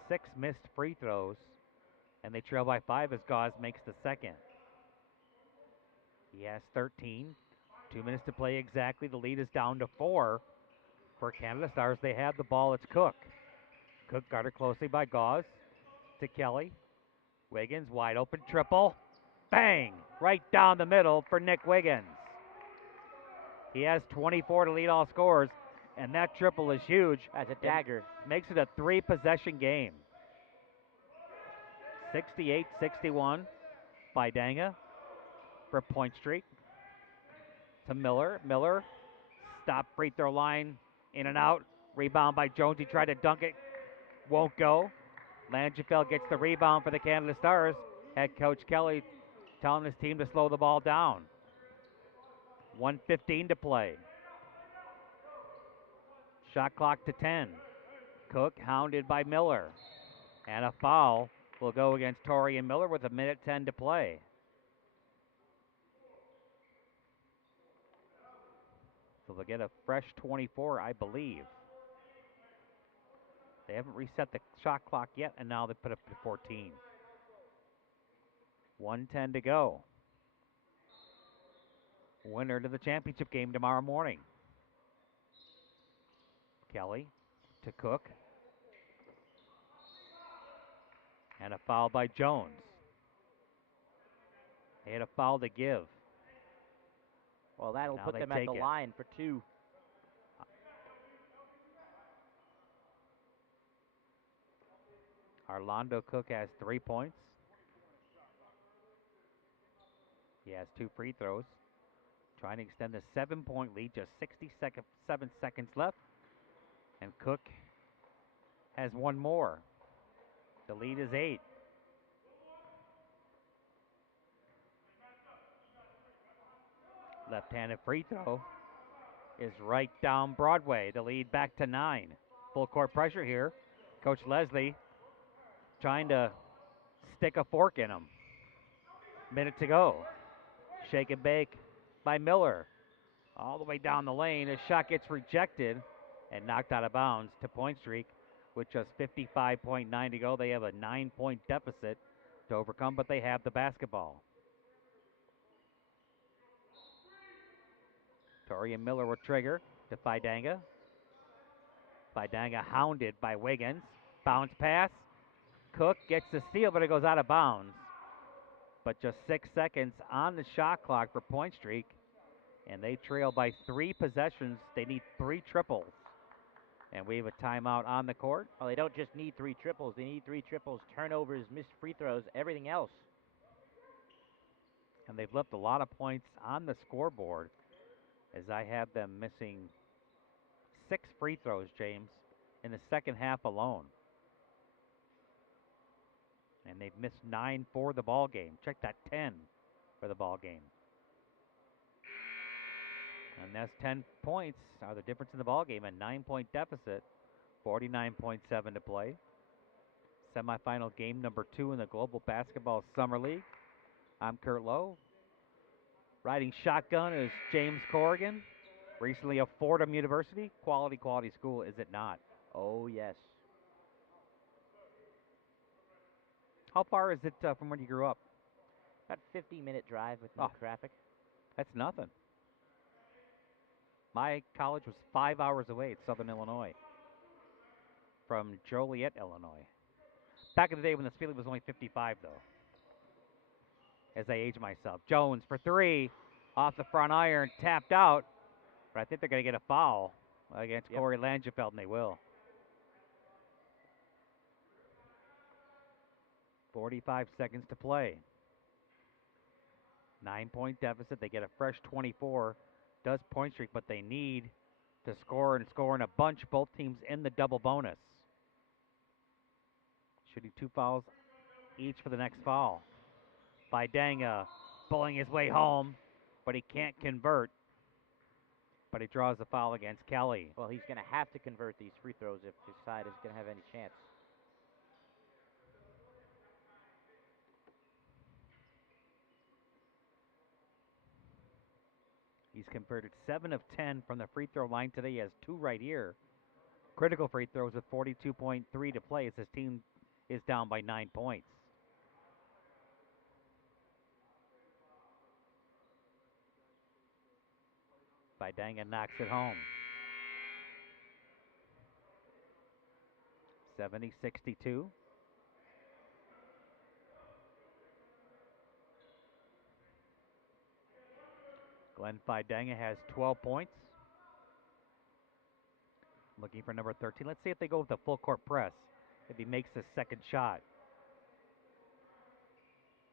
6 missed free throws And they trail by 5 as Gauze makes the second. He has 13. 2 minutes to play exactly. The lead is down to 4 for Canada Stars. They have the ball. It's Cook. Cook guarded closely by Gauze to Kelly. Wiggins, wide open triple. Bang! Right down the middle for Nick Wiggins. He has 24 to lead all scorers, and that triple is huge. As a dagger. It makes it a 3-possession game. 68-61 by Danga for Point Streak. To Miller. Miller, stop free throw line, in and out. Rebound by Jones. He tried to dunk it. Won't go. Langefeld gets the rebound for the Canada Stars. Head coach Kelly telling his team to slow the ball down. 1:15 to play. Shot clock to 10. Cook hounded by Miller. And a foul will go against Torian Miller with 1:10 to play. So they'll get a fresh 24, I believe. They haven't reset the shot clock yet, and now they put up to 14. 1:10 to go. Winner to the championship game tomorrow morning. Kelly to Cook. And a foul by Jones. They had a foul to give. Well, that'll Now put they them at take the it. line for 2. Orlando Cook has 3 points. He has 2 free throws. Trying to extend the 7-point lead, just 7 seconds left. And Cook has 1 more. The lead is 8. Left-handed free throw is right down Broadway. The lead back to 9. Full court pressure here. Coach Leslie trying to stick a fork in him. Minute to go. Shake and bake by Miller. All the way down the lane. His shot gets rejected and knocked out of bounds to Point Streak with just 55.9 to go. They have a 9-point deficit to overcome, but they have the basketball. Torian Miller will trigger to Fidanga. Fidanga hounded by Wiggins. Bounce pass. Cook gets the steal, but it goes out of bounds. But just 6 seconds on the shot clock for Point Streak. And they trail by 3 possessions. They need 3 triples. And we have a timeout on the court. Well, they don't just need 3 triples. They need 3 triples, turnovers, missed free throws, everything else. And they've left a lot of points on the scoreboard, as I have them missing 6 free throws, James, in the second half alone. And they've missed 9 for the ball game. Check that, 10 for the ball game. And that's 10 points are the difference in the ball game. A 9-point deficit, 49.7 to play. Semifinal game number 2 in the Global Basketball Summer League. I'm Kurt Lowe. Riding shotgun is James Corrigan. Recently of Fordham University. Quality school, is it not? Oh, yes. How far is it from where you grew up? About 50-minute drive with no traffic. That's nothing. My college was 5 hours away at Southern Illinois from Joliet, Illinois. Back in the day when the speed limit was only 55, though. As I age myself. Jones for 3. Off the front iron. Tapped out. But I think they're going to get a foul against Corey Langefeld, and they will. 45 seconds to play. 9-point deficit. They get a fresh 24. Does Point Streak, but they need to score and score in a bunch. Both teams in the double bonus. Shooting 2 fouls each for the next foul. Fidanga pulling his way home, but he can't convert. But he draws the foul against Kelly. Well, he's going to have to convert these free throws if his side is going to have any chance. He's converted 7 of 10 from the free throw line today. He has 2 right here. Critical free throws with 42.3 to play as his team is down by 9 points. Fidanga knocks it home. 70-62. Glenn Fidanga has 12 points. Looking for number 13. Let's see if they go with the full court press. If he makes his second shot.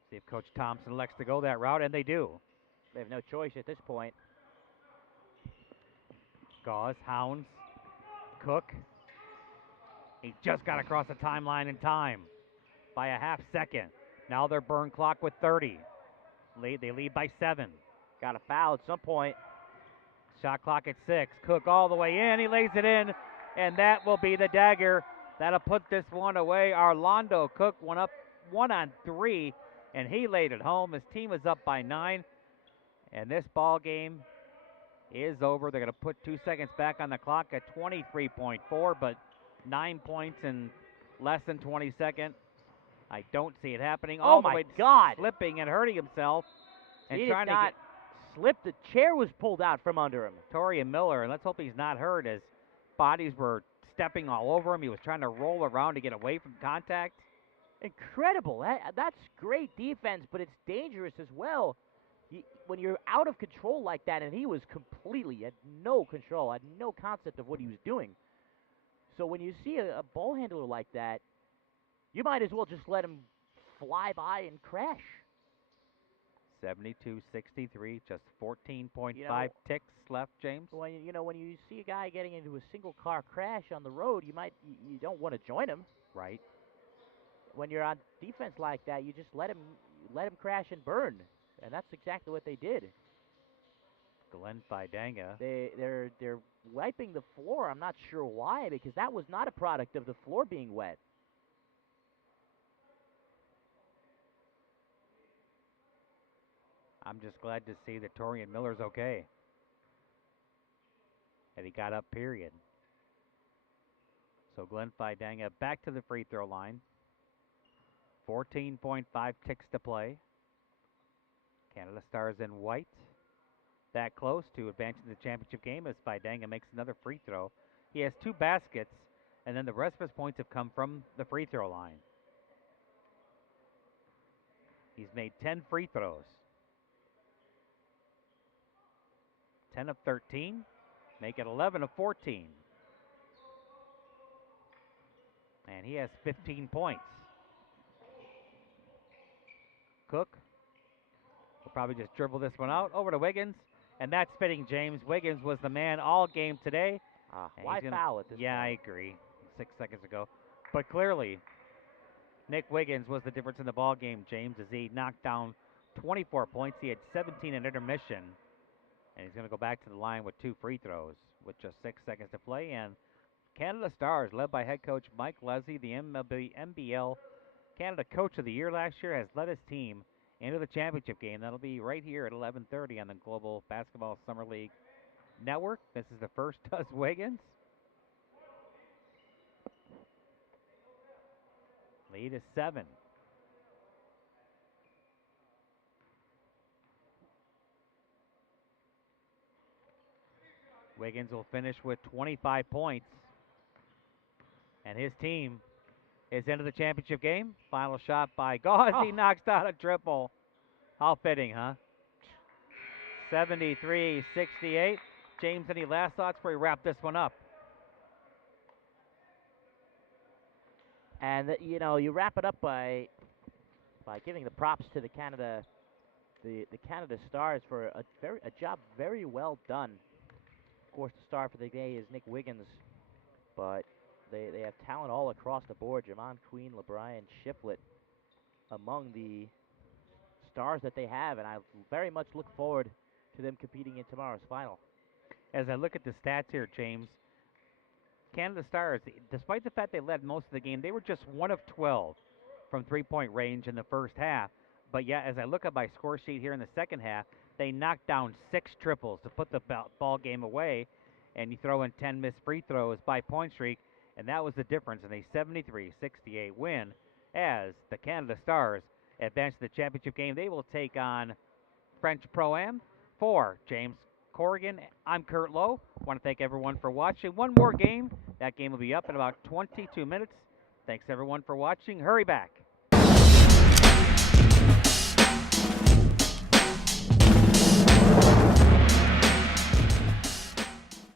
See if Coach Thompson elects to go that route, and they do. They have no choice at this point. Gauze, Hounds, Cook. He just got across the timeline in time by a half second. Now they're burn clock with 30. They lead by 7. Got a foul at some point. Shot clock at 6. Cook all the way in. He lays it in, and that will be the dagger. That'll put this one away. Orlando Cook went up 1 on 3, and he laid it home. His team is up by 9, and this ball game is over. They're going to put 2 seconds back on the clock at 23.4, but 9 points in less than 20 seconds. I don't see it happening. Oh, the my way God. Slipping and hurting himself. And He trying did to not get slip. The chair was pulled out from under him. Torian Miller, and let's hope he's not hurt, as bodies were stepping all over him. He was trying to roll around to get away from contact. Incredible. That's great defense, but it's dangerous as well. When you're out of control like that, and he was completely had no control, had no concept of what he was doing. So when you see a ball handler like that, you might as well just let him fly by and crash. 72-63, just 14.5 ticks left, James. When you see a guy getting into a single car crash on the road, you don't want to join him. Right. When you're on defense like that, you just let him crash and burn, and that's exactly what they did. Glenn Fidanga. They're wiping the floor. I'm not sure why, because that was not a product of the floor being wet. I'm just glad to see that Torian Miller's okay. That he got up, period. So Glenn Fidanga back to the free throw line. 14.5 ticks to play. Canada Stars in white. That close to advancing to the championship game as Fidanga makes another free throw. He has 2 baskets, and then the rest of his points have come from the free throw line. He's made 10 free throws. 10 of 13, make it 11 of 14. And he has 15 points. Cook will probably just dribble this one out over to Wiggins, and that's fitting, James. Wiggins was the man all game today. Why foul at this point? Yeah, I agree. 6 seconds ago. But clearly, Nick Wiggins was the difference in the ball game, James, as he knocked down 24 points. He had 17 in intermission. And he's going to go back to the line with 2 free throws with just 6 seconds to play. And Canada Stars, led by head coach Mike Leslie, the NBL Canada Coach of the Year last year, has led his team into the championship game. That'll be right here at 11:30 on the Global Basketball Summer League Network. This is the first does Wiggins. Lead is 7. Wiggins will finish with 25 points. And his team is into the championship game. Final shot by Gauze. He knocks down a triple. How fitting, huh? 73-68. James, any last thoughts before we wrap this one up? And you wrap it up by giving the props to the Canada Stars for a job very well done. Of course, the star for the day is Nick Wiggins, but they have talent all across the board. Jamon Queen, LeBrian Shiflett among the stars that they have, and I very much look forward to them competing in tomorrow's final. As I look at the stats here, James, Canada Stars, despite the fact they led most of the game, they were just 1 of 12 from three-point range in the first half. But yeah, as I look at my score sheet here in the second half, they knocked down 6 triples to put the ball game away, and you throw in 10 missed free throws by point streak, and that was the difference in a 73-68 win as the Canada Stars advance to the championship game. They will take on French Pro-Am for James Corrigan. I'm Kurt Lowe. Want to thank everyone for watching. One more game. That game will be up in about 22 minutes. Thanks everyone for watching. Hurry back.